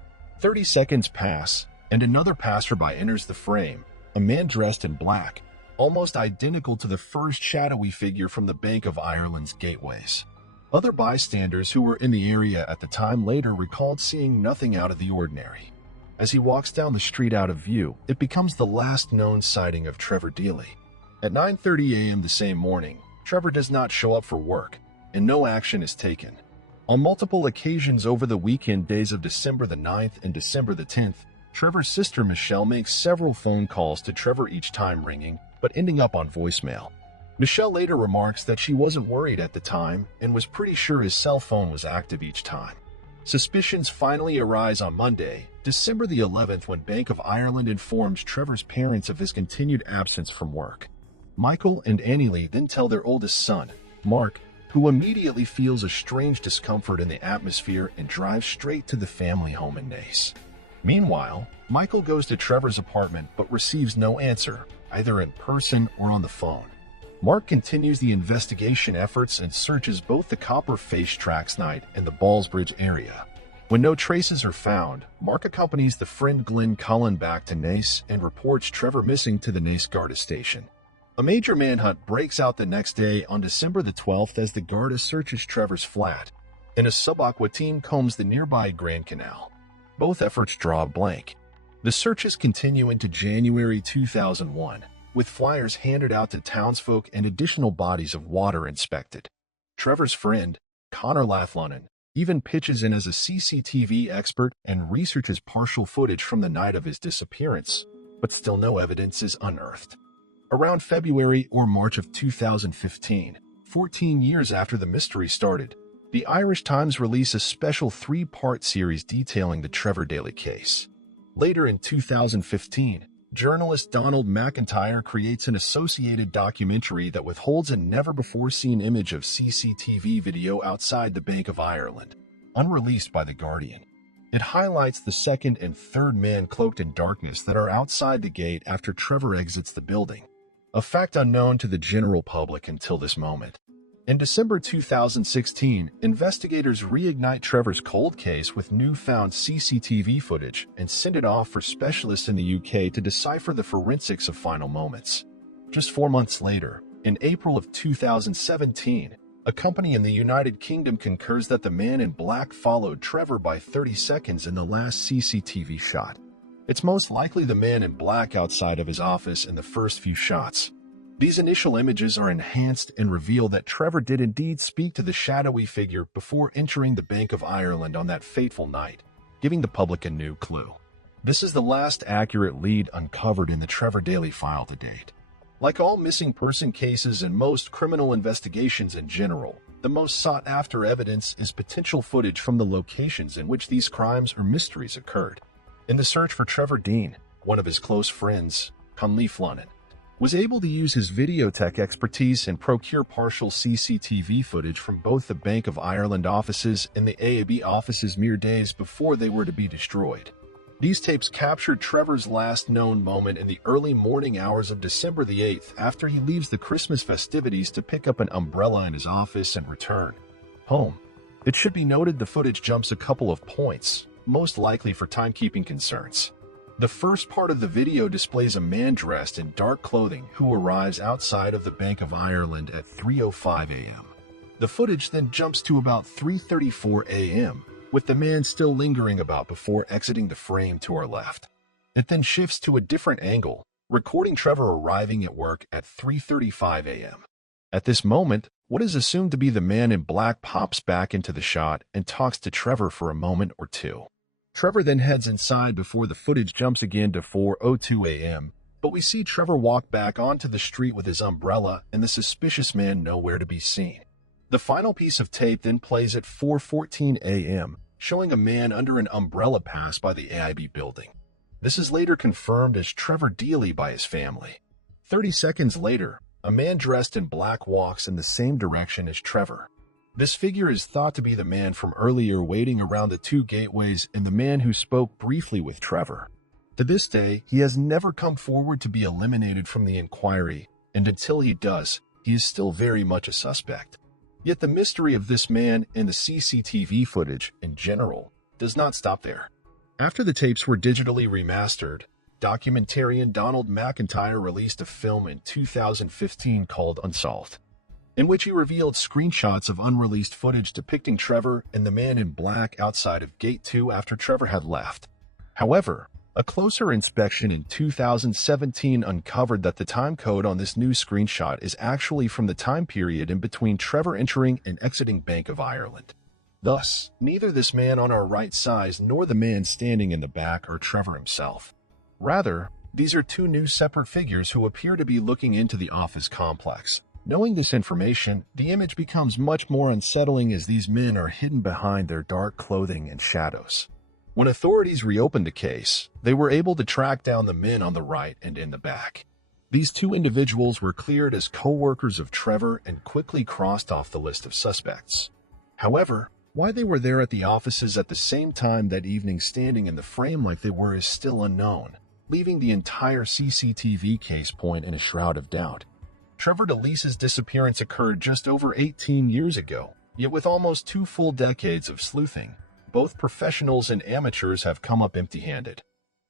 30 seconds pass, and another passerby enters the frame, a man dressed in black, almost identical to the first shadowy figure from the Bank of Ireland's gateways. Other bystanders who were in the area at the time later recalled seeing nothing out of the ordinary. As he walks down the street out of view, it becomes the last known sighting of Trevor Dealey. At 9:30 a.m. the same morning, Trevor does not show up for work, and no action is taken. On multiple occasions over the weekend days of December the 9th and December the 10th, Trevor's sister Michelle makes several phone calls to Trevor, each time ringing, but ending up on voicemail. Michelle later remarks that she wasn't worried at the time and was pretty sure his cell phone was active each time. Suspicions finally arise on Monday, December the 11th, when Bank of Ireland informs Trevor's parents of his continued absence from work. Michael and Annie Lee then tell their oldest son, Mark, who immediately feels a strange discomfort in the atmosphere and drives straight to the family home in Naas. Meanwhile, Michael goes to Trevor's apartment but receives no answer, either in person or on the phone. Mark continues the investigation efforts and searches both the Copper Face Tracks night and the Ballsbridge area. When no traces are found, Mark accompanies the friend Glenn Cullen back to Naas and reports Trevor missing to the Naas Garda station. A major manhunt breaks out the next day on December the 12th as the Garda searches Trevor's flat, and a sub-aqua team combs the nearby Grand Canal. Both efforts draw a blank. The searches continue into January 2001, with flyers handed out to townsfolk and additional bodies of water inspected. Trevor's friend, Connor Lathlonen, even pitches in as a CCTV expert and researches partial footage from the night of his disappearance, but still no evidence is unearthed. Around February or March of 2015, 14 years after the mystery started, the Irish Times released a special 3-part series detailing the Trevor Daley case. Later in 2015, journalist Donald McIntyre creates an associated documentary that withholds a never-before-seen image of CCTV video outside the Bank of Ireland, unreleased by The Guardian. It highlights the second and third man cloaked in darkness that are outside the gate after Trevor exits the building, a fact unknown to the general public until this moment. In December 2016, investigators reignite Trevor's cold case with newfound CCTV footage and send it off for specialists in the UK to decipher the forensics of final moments. Just 4 months later, in April of 2017, a company in the United Kingdom concurs that the man in black followed Trevor by 30 seconds in the last CCTV shot. It's most likely the man in black outside of his office in the first few shots. These initial images are enhanced and reveal that Trevor did indeed speak to the shadowy figure before entering the Bank of Ireland on that fateful night, giving the public a new clue. This is the last accurate lead uncovered in the Trevor Daley file to date. Like all missing person cases and most criminal investigations in general, the most sought-after evidence is potential footage from the locations in which these crimes or mysteries occurred. In the search for Trevor Dean, one of his close friends, Conley Flunnen, was able to use his videotech expertise and procure partial CCTV footage from both the Bank of Ireland offices and the AAB offices mere days before they were to be destroyed. These tapes captured Trevor's last known moment in the early morning hours of December the 8th after he leaves the Christmas festivities to pick up an umbrella in his office and return home. It should be noted the footage jumps a couple of points, most likely for timekeeping concerns. The first part of the video displays a man dressed in dark clothing who arrives outside of the Bank of Ireland at 3:05 a.m. The footage then jumps to about 3:34 a.m., with the man still lingering about before exiting the frame to our left. It then shifts to a different angle, recording Trevor arriving at work at 3:35 a.m. At this moment, what is assumed to be the man in black pops back into the shot and talks to Trevor for a moment or two. Trevor then heads inside before the footage jumps again to 4:02 a.m., but we see Trevor walk back onto the street with his umbrella and the suspicious man nowhere to be seen. The final piece of tape then plays at 4:14 a.m., showing a man under an umbrella pass by the AIB building. This is later confirmed as Trevor Daley by his family. 30 seconds later, a man dressed in black walks in the same direction as Trevor. This figure is thought to be the man from earlier waiting around the two gateways and the man who spoke briefly with Trevor. To this day, he has never come forward to be eliminated from the inquiry, and until he does, he is still very much a suspect. Yet the mystery of this man and the CCTV footage, in general, does not stop there. After the tapes were digitally remastered, documentarian Donald McIntyre released a film in 2015 called Unsolved, in which he revealed screenshots of unreleased footage depicting Trevor and the man in black outside of Gate 2 after Trevor had left. However, a closer inspection in 2017 uncovered that the time code on this new screenshot is actually from the time period in between Trevor entering and exiting Bank of Ireland. Thus, neither this man on our right side nor the man standing in the back are Trevor himself. Rather, these are two new separate figures who appear to be looking into the office complex. Knowing this information, the image becomes much more unsettling as these men are hidden behind their dark clothing and shadows. When authorities reopened the case, they were able to track down the men on the right and in the back. These two individuals were cleared as co-workers of Trevor and quickly crossed off the list of suspects. However, why they were there at the offices at the same time that evening standing in the frame like they were is still unknown, leaving the entire CCTV case point in a shroud of doubt. Trevor DeLise's disappearance occurred just over 18 years ago, yet with almost 2 full decades of sleuthing, both professionals and amateurs have come up empty-handed,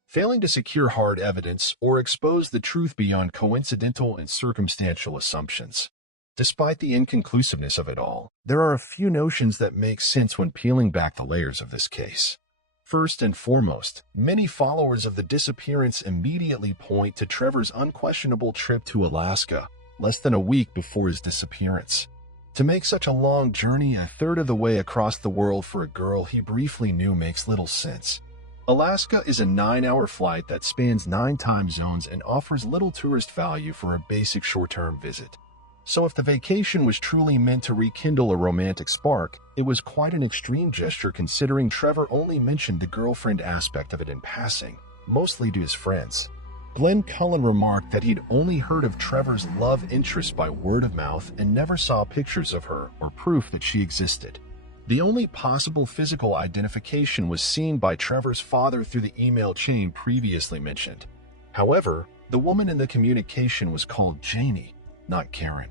failing to secure hard evidence or expose the truth beyond coincidental and circumstantial assumptions. Despite the inconclusiveness of it all, there are a few notions that make sense when peeling back the layers of this case. First and foremost, many followers of the disappearance immediately point to Trevor's unquestionable trip to Alaska, less than a week before his disappearance. To make such a long journey a third of the way across the world for a girl he briefly knew makes little sense. Alaska is a 9-hour flight that spans 9 time zones and offers little tourist value for a basic short-term visit. So if the vacation was truly meant to rekindle a romantic spark, it was quite an extreme gesture considering Trevor only mentioned the girlfriend aspect of it in passing, mostly to his friends. Glenn Cullen remarked that he'd only heard of Trevor's love interest by word of mouth and never saw pictures of her or proof that she existed. The only possible physical identification was seen by Trevor's father through the email chain previously mentioned. However, the woman in the communication was called Janie, not Karen.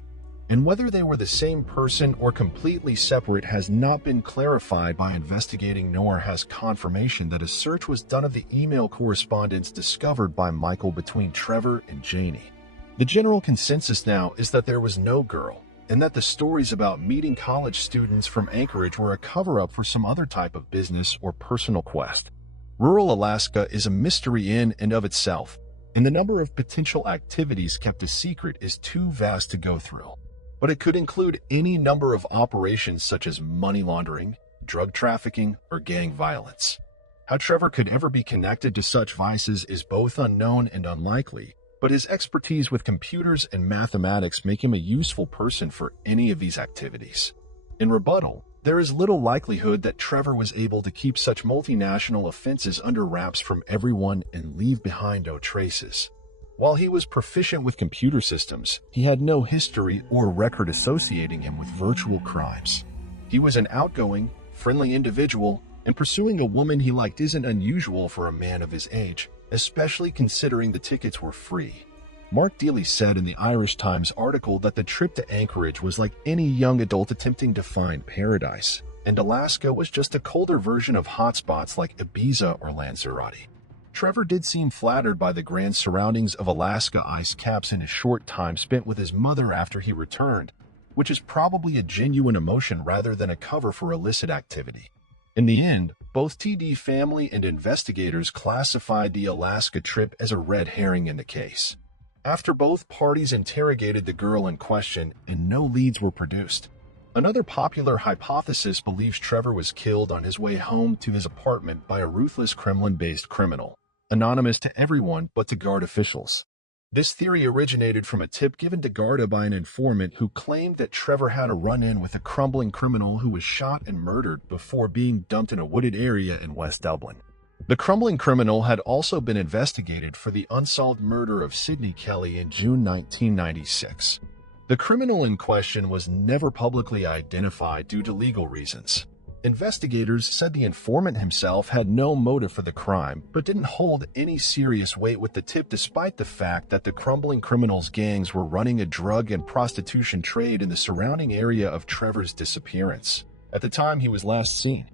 And whether they were the same person or completely separate has not been clarified by investigating, nor has confirmation that a search was done of the email correspondence discovered by Michael between Trevor and Janie. The general consensus now is that there was no girl, and that the stories about meeting college students from Anchorage were a cover-up for some other type of business or personal quest. Rural Alaska is a mystery in and of itself, and the number of potential activities kept a secret is too vast to go through. But it could include any number of operations such as money laundering, drug trafficking, or gang violence. How Trevor could ever be connected to such vices is both unknown and unlikely, but his expertise with computers and mathematics make him a useful person for any of these activities. In rebuttal, there is little likelihood that Trevor was able to keep such multinational offenses under wraps from everyone and leave behind no traces. While he was proficient with computer systems, he had no history or record associating him with virtual crimes. He was an outgoing, friendly individual, and pursuing a woman he liked isn't unusual for a man of his age, especially considering the tickets were free. Mark Dealey said in the Irish Times article that the trip to Anchorage was like any young adult attempting to find paradise, and Alaska was just a colder version of hotspots like Ibiza or Lanzarote. Trevor did seem flattered by the grand surroundings of Alaska ice caps in his short time spent with his mother after he returned, which is probably a genuine emotion rather than a cover for illicit activity. In the end, both TD family and investigators classified the Alaska trip as a red herring in the case. After both parties interrogated the girl in question and no leads were produced, another popular hypothesis believes Trevor was killed on his way home to his apartment by a ruthless Kremlin-based criminal, anonymous to everyone but to Guard officials. This theory originated from a tip given to Garda by an informant who claimed that Trevor had a run-in with a crumbling criminal who was shot and murdered before being dumped in a wooded area in West Dublin. The crumbling criminal had also been investigated for the unsolved murder of Sidney Kelly in June 1996. The criminal in question was never publicly identified due to legal reasons. Investigators said the informant himself had no motive for the crime, but didn't hold any serious weight with the tip despite the fact that the crumbling criminals' gangs were running a drug and prostitution trade in the surrounding area of Trevor's disappearance at the time he was last seen.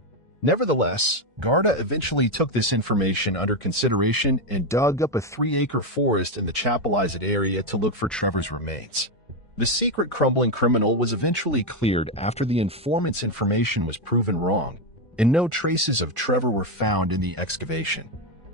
Nevertheless, Garda eventually took this information under consideration and dug up a 3-acre forest in the Chapelized area to look for Trevor's remains. The secret crumbling criminal was eventually cleared after the informant's information was proven wrong, and no traces of Trevor were found in the excavation.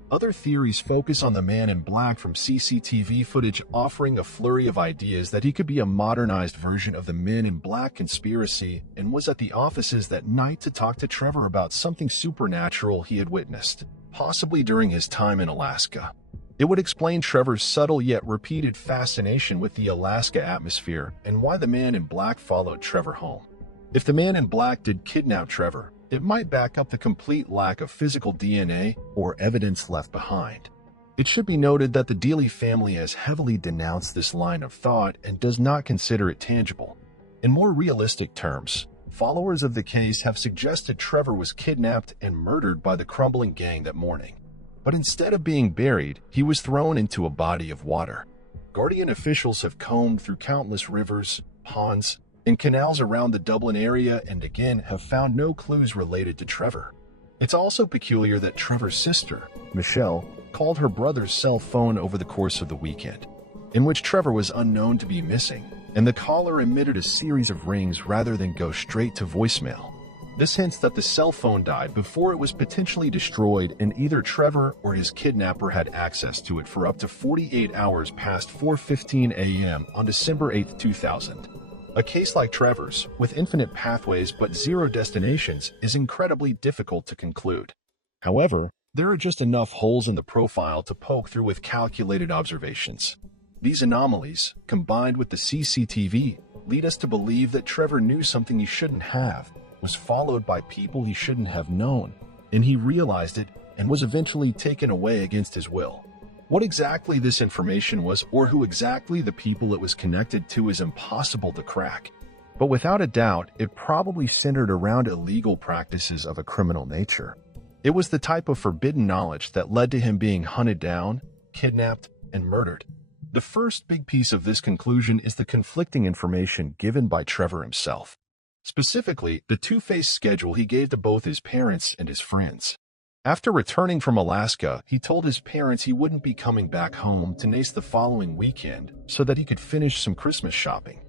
Other theories focus on the man in black from CCTV footage, offering a flurry of ideas that he could be a modernized version of the Men in Black conspiracy and was at the offices that night to talk to Trevor about something supernatural he had witnessed, possibly during his time in Alaska. It would explain Trevor's subtle yet repeated fascination with the Alaska atmosphere and why the Man in Black followed Trevor home. If the Man in Black did kidnap Trevor, it might back up the complete lack of physical DNA or evidence left behind. It should be noted that the Dealey family has heavily denounced this line of thought and does not consider it tangible. In more realistic terms, followers of the case have suggested Trevor was kidnapped and murdered by the Crumbling Gang that morning. But instead of being buried, he was thrown into a body of water. Guardian officials have combed through countless rivers, ponds, and canals around the Dublin area and again have found no clues related to Trevor. It's also peculiar that Trevor's sister, Michelle, called her brother's cell phone over the course of the weekend, in which Trevor was unknown to be missing, and the caller emitted a series of rings rather than go straight to voicemail. This hints that the cell phone died before it was potentially destroyed and either Trevor or his kidnapper had access to it for up to 48 hours past 4:15 a.m. on December 8, 2000. A case like Trevor's, with infinite pathways but zero destinations, is incredibly difficult to conclude. However, there are just enough holes in the profile to poke through with calculated observations. These anomalies, combined with the CCTV, lead us to believe that Trevor knew something he shouldn't have, was followed by people he shouldn't have known, and he realized it and was eventually taken away against his will. What exactly this information was or who exactly the people it was connected to is impossible to crack. But without a doubt, it probably centered around illegal practices of a criminal nature. It was the type of forbidden knowledge that led to him being hunted down, kidnapped, and murdered. The first big piece of this conclusion is the conflicting information given by Trevor himself. Specifically, the two-faced schedule he gave to both his parents and his friends. After returning from Alaska, he told his parents he wouldn't be coming back home to Nace the following weekend so that he could finish some Christmas shopping.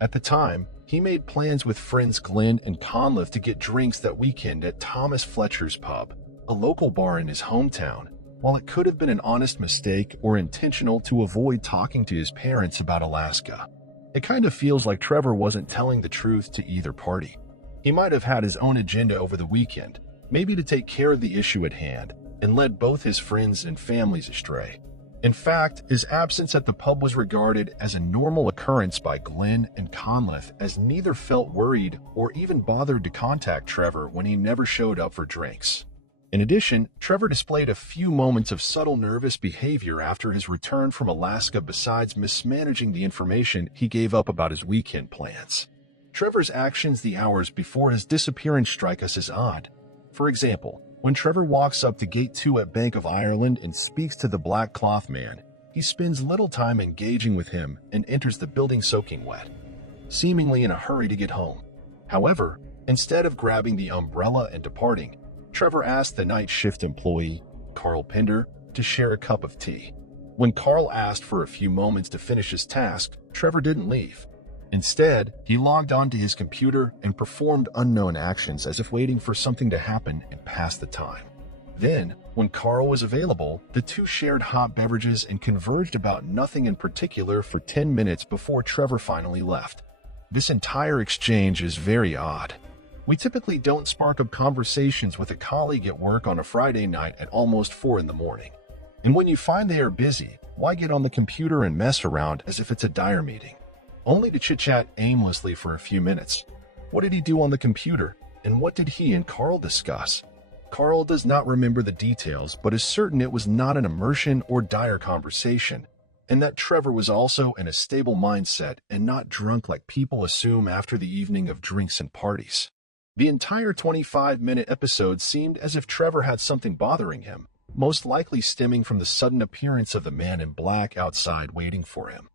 At the time, he made plans with friends Glenn and Conliffe to get drinks that weekend at Thomas Fletcher's Pub, a local bar in his hometown. While it could have been an honest mistake or intentional to avoid talking to his parents about Alaska, it kind of feels like Trevor wasn't telling the truth to either party. He might have had his own agenda over the weekend, maybe to take care of the issue at hand, and led both his friends and families astray. In fact, his absence at the pub was regarded as a normal occurrence by Glenn and Conliffe, as neither felt worried or even bothered to contact Trevor when he never showed up for drinks. In addition, Trevor displayed a few moments of subtle nervous behavior after his return from Alaska besides mismanaging the information he gave up about his weekend plans. Trevor's actions the hours before his disappearance strike us as odd. For example, when Trevor walks up to Gate 2 at Bank of Ireland and speaks to the black cloth man, he spends little time engaging with him and enters the building soaking wet, seemingly in a hurry to get home. However, instead of grabbing the umbrella and departing, Trevor asked the night shift employee, Carl Pinder, to share a cup of tea. When Carl asked for a few moments to finish his task, Trevor didn't leave. Instead, he logged onto his computer and performed unknown actions as if waiting for something to happen and pass the time. Then, when Carl was available, the two shared hot beverages and converged about nothing in particular for 10 minutes before Trevor finally left. This entire exchange is very odd. We typically don't spark up conversations with a colleague at work on a Friday night at almost 4 in the morning. And when you find they are busy, why get on the computer and mess around as if it's a dire meeting? Only to chit-chat aimlessly for a few minutes. What did he do on the computer, and what did he and Carl discuss? Carl does not remember the details, but is certain it was not an immersion or dire conversation, and that Trevor was also in a stable mindset and not drunk like people assume after the evening of drinks and parties. The entire 25-minute episode seemed as if Trevor had something bothering him, most likely stemming from the sudden appearance of the man in black outside waiting for him.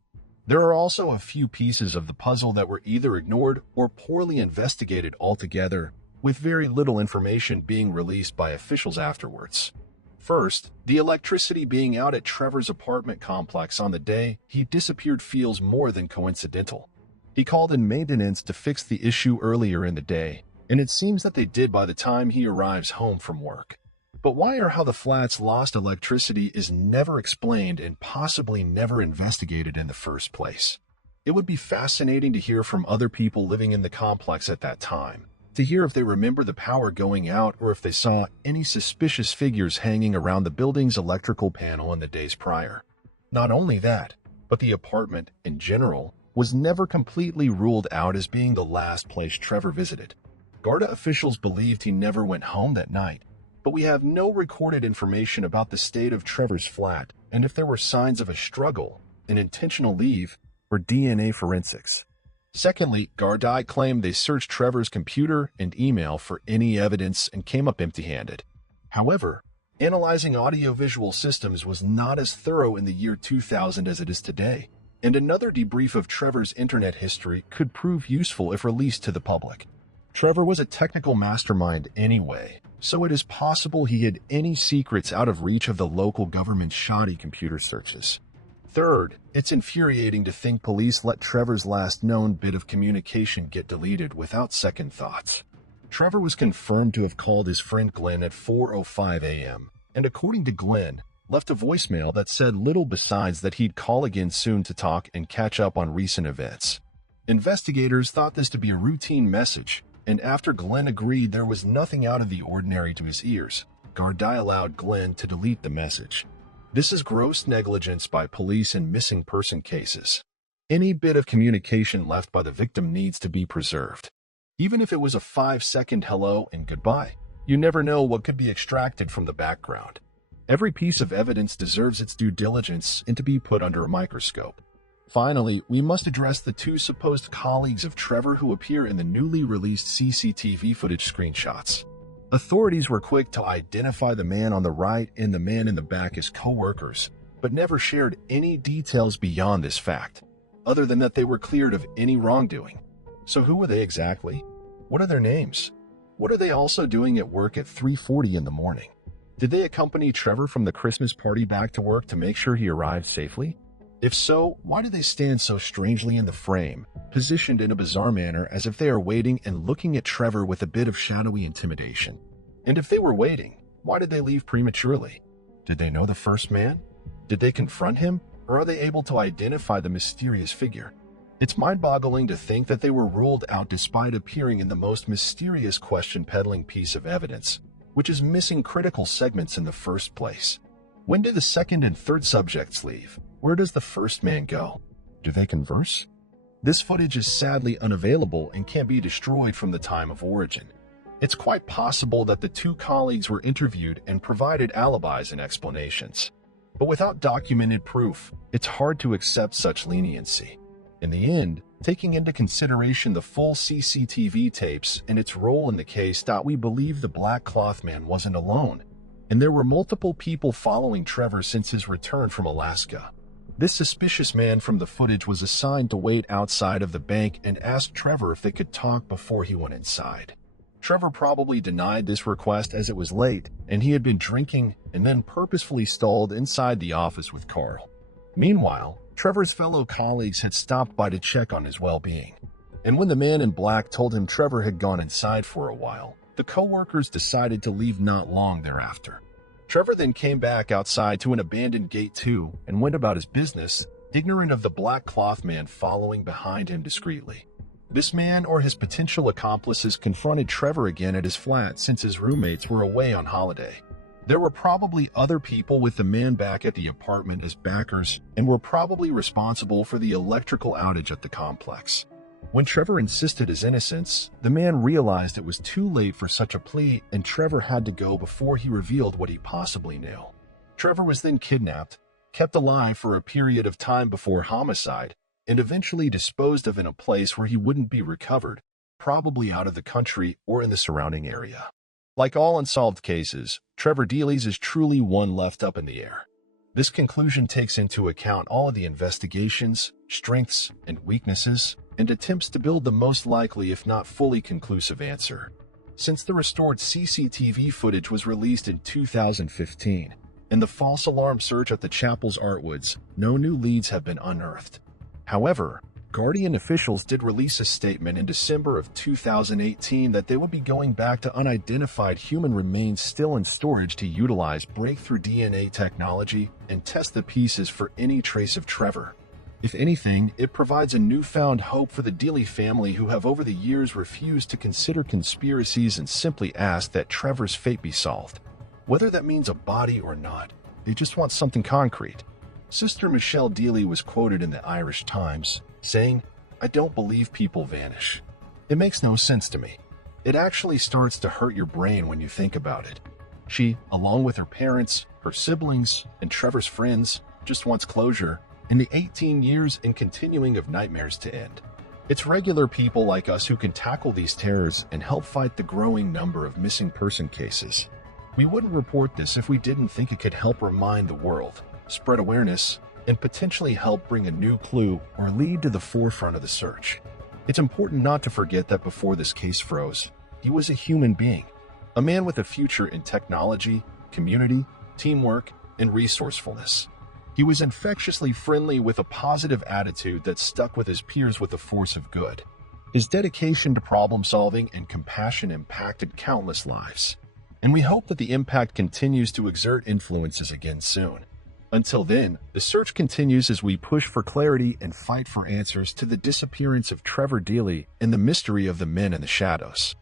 There are also a few pieces of the puzzle that were either ignored or poorly investigated altogether, with very little information being released by officials afterwards. First, the electricity being out at Trevor's apartment complex on the day he disappeared feels more than coincidental. He called in maintenance to fix the issue earlier in the day, and it seems that they did by the time he arrives home from work. But why or how the flat's lost electricity is never explained and possibly never investigated in the first place. It would be fascinating to hear from other people living in the complex at that time, to hear if they remember the power going out or if they saw any suspicious figures hanging around the building's electrical panel in the days prior. Not only that, but the apartment, in general, was never completely ruled out as being the last place Trevor visited. Garda officials believed he never went home that night, but we have no recorded information about the state of Trevor's flat and if there were signs of a struggle, an intentional leave, or DNA forensics. Secondly, Garda claimed they searched Trevor's computer and email for any evidence and came up empty-handed. However, analyzing audiovisual systems was not as thorough in the year 2000 as it is today, and another debrief of Trevor's internet history could prove useful if released to the public. Trevor was a technical mastermind anyway, so it is possible he hid any secrets out of reach of the local government's shoddy computer searches. Third, it's infuriating to think police let Trevor's last known bit of communication get deleted without second thoughts. Trevor was confirmed to have called his friend Glenn at 4:05 a.m., and according to Glenn, left a voicemail that said little besides that he'd call again soon to talk and catch up on recent events. Investigators thought this to be a routine message, and after Glenn agreed there was nothing out of the ordinary to his ears, Garda allowed Glenn to delete the message. This is gross negligence by police in missing person cases. Any bit of communication left by the victim needs to be preserved. Even if it was a 5-second hello and goodbye, you never know what could be extracted from the background. Every piece of evidence deserves its due diligence and to be put under a microscope. Finally, we must address the two supposed colleagues of Trevor who appear in the newly released CCTV footage screenshots. Authorities were quick to identify the man on the right and the man in the back as co-workers, but never shared any details beyond this fact, other than that they were cleared of any wrongdoing. So who were they exactly? What are their names? What are they also doing at work at 3:40 in the morning? Did they accompany Trevor from the Christmas party back to work to make sure he arrived safely? If so, why do they stand so strangely in the frame, positioned in a bizarre manner as if they are waiting and looking at Trevor with a bit of shadowy intimidation? And if they were waiting, why did they leave prematurely? Did they know the first man? Did they confront him, or are they able to identify the mysterious figure? It's mind-boggling to think that they were ruled out despite appearing in the most mysterious question-peddling piece of evidence, which is missing critical segments in the first place. When do the second and third subjects leave? Where does the first man go? Do they converse? This footage is sadly unavailable and can't be destroyed from the time of origin. It's quite possible that the two colleagues were interviewed and provided alibis and explanations. But without documented proof, it's hard to accept such leniency. In the end, taking into consideration the full CCTV tapes and its role in the case, we believe the Black Cloth Man wasn't alone, and there were multiple people following Trevor since his return from Alaska. This suspicious man from the footage was assigned to wait outside of the bank and asked Trevor if they could talk before he went inside. Trevor probably denied this request as it was late and he had been drinking and then purposefully stalled inside the office with Carl. Meanwhile, Trevor's fellow colleagues had stopped by to check on his well-being. And when the man in black told him Trevor had gone inside for a while, the co-workers decided to leave not long thereafter. Trevor then came back outside to an abandoned gate too and went about his business, ignorant of the Black Cloth Man following behind him discreetly. This man or his potential accomplices confronted Trevor again at his flat since his roommates were away on holiday. There were probably other people with the man back at the apartment as backers and were probably responsible for the electrical outage at the complex. When Trevor insisted his innocence, the man realized it was too late for such a plea and Trevor had to go before he revealed what he possibly knew. Trevor was then kidnapped, kept alive for a period of time before homicide, and eventually disposed of in a place where he wouldn't be recovered, probably out of the country or in the surrounding area. Like all unsolved cases, Trevor Dealey's is truly one left up in the air. This conclusion takes into account all of the investigations, strengths, and weaknesses, and attempts to build the most likely if not fully conclusive answer. Since the restored CCTV footage was released in 2015, and the false alarm search at the chapel's Artwoods, no new leads have been unearthed. However, Guardian officials did release a statement in December of 2018 that they would be going back to unidentified human remains still in storage to utilize breakthrough DNA technology and test the pieces for any trace of Trevor. If anything, it provides a newfound hope for the Dealey family, who have over the years refused to consider conspiracies and simply ask that Trevor's fate be solved. Whether that means a body or not, they just want something concrete. Sister Michelle Dealey was quoted in the Irish Times, saying, "I don't believe people vanish. It makes no sense to me. It actually starts to hurt your brain when you think about it." She, along with her parents, her siblings, and Trevor's friends, just wants closure and the 18 years and continuing of nightmares to end. It's regular people like us who can tackle these terrors and help fight the growing number of missing person cases. We wouldn't report this if we didn't think it could help remind the world, spread awareness, and potentially help bring a new clue or lead to the forefront of the search. It's important not to forget that before this case froze, he was a human being, a man with a future in technology, community, teamwork, and resourcefulness. He was infectiously friendly with a positive attitude that stuck with his peers with the force of good. His dedication to problem-solving and compassion impacted countless lives, and we hope that the impact continues to exert influences again soon. Until then, the search continues as we push for clarity and fight for answers to the disappearance of Trevor Dealey and the mystery of the men in the shadows.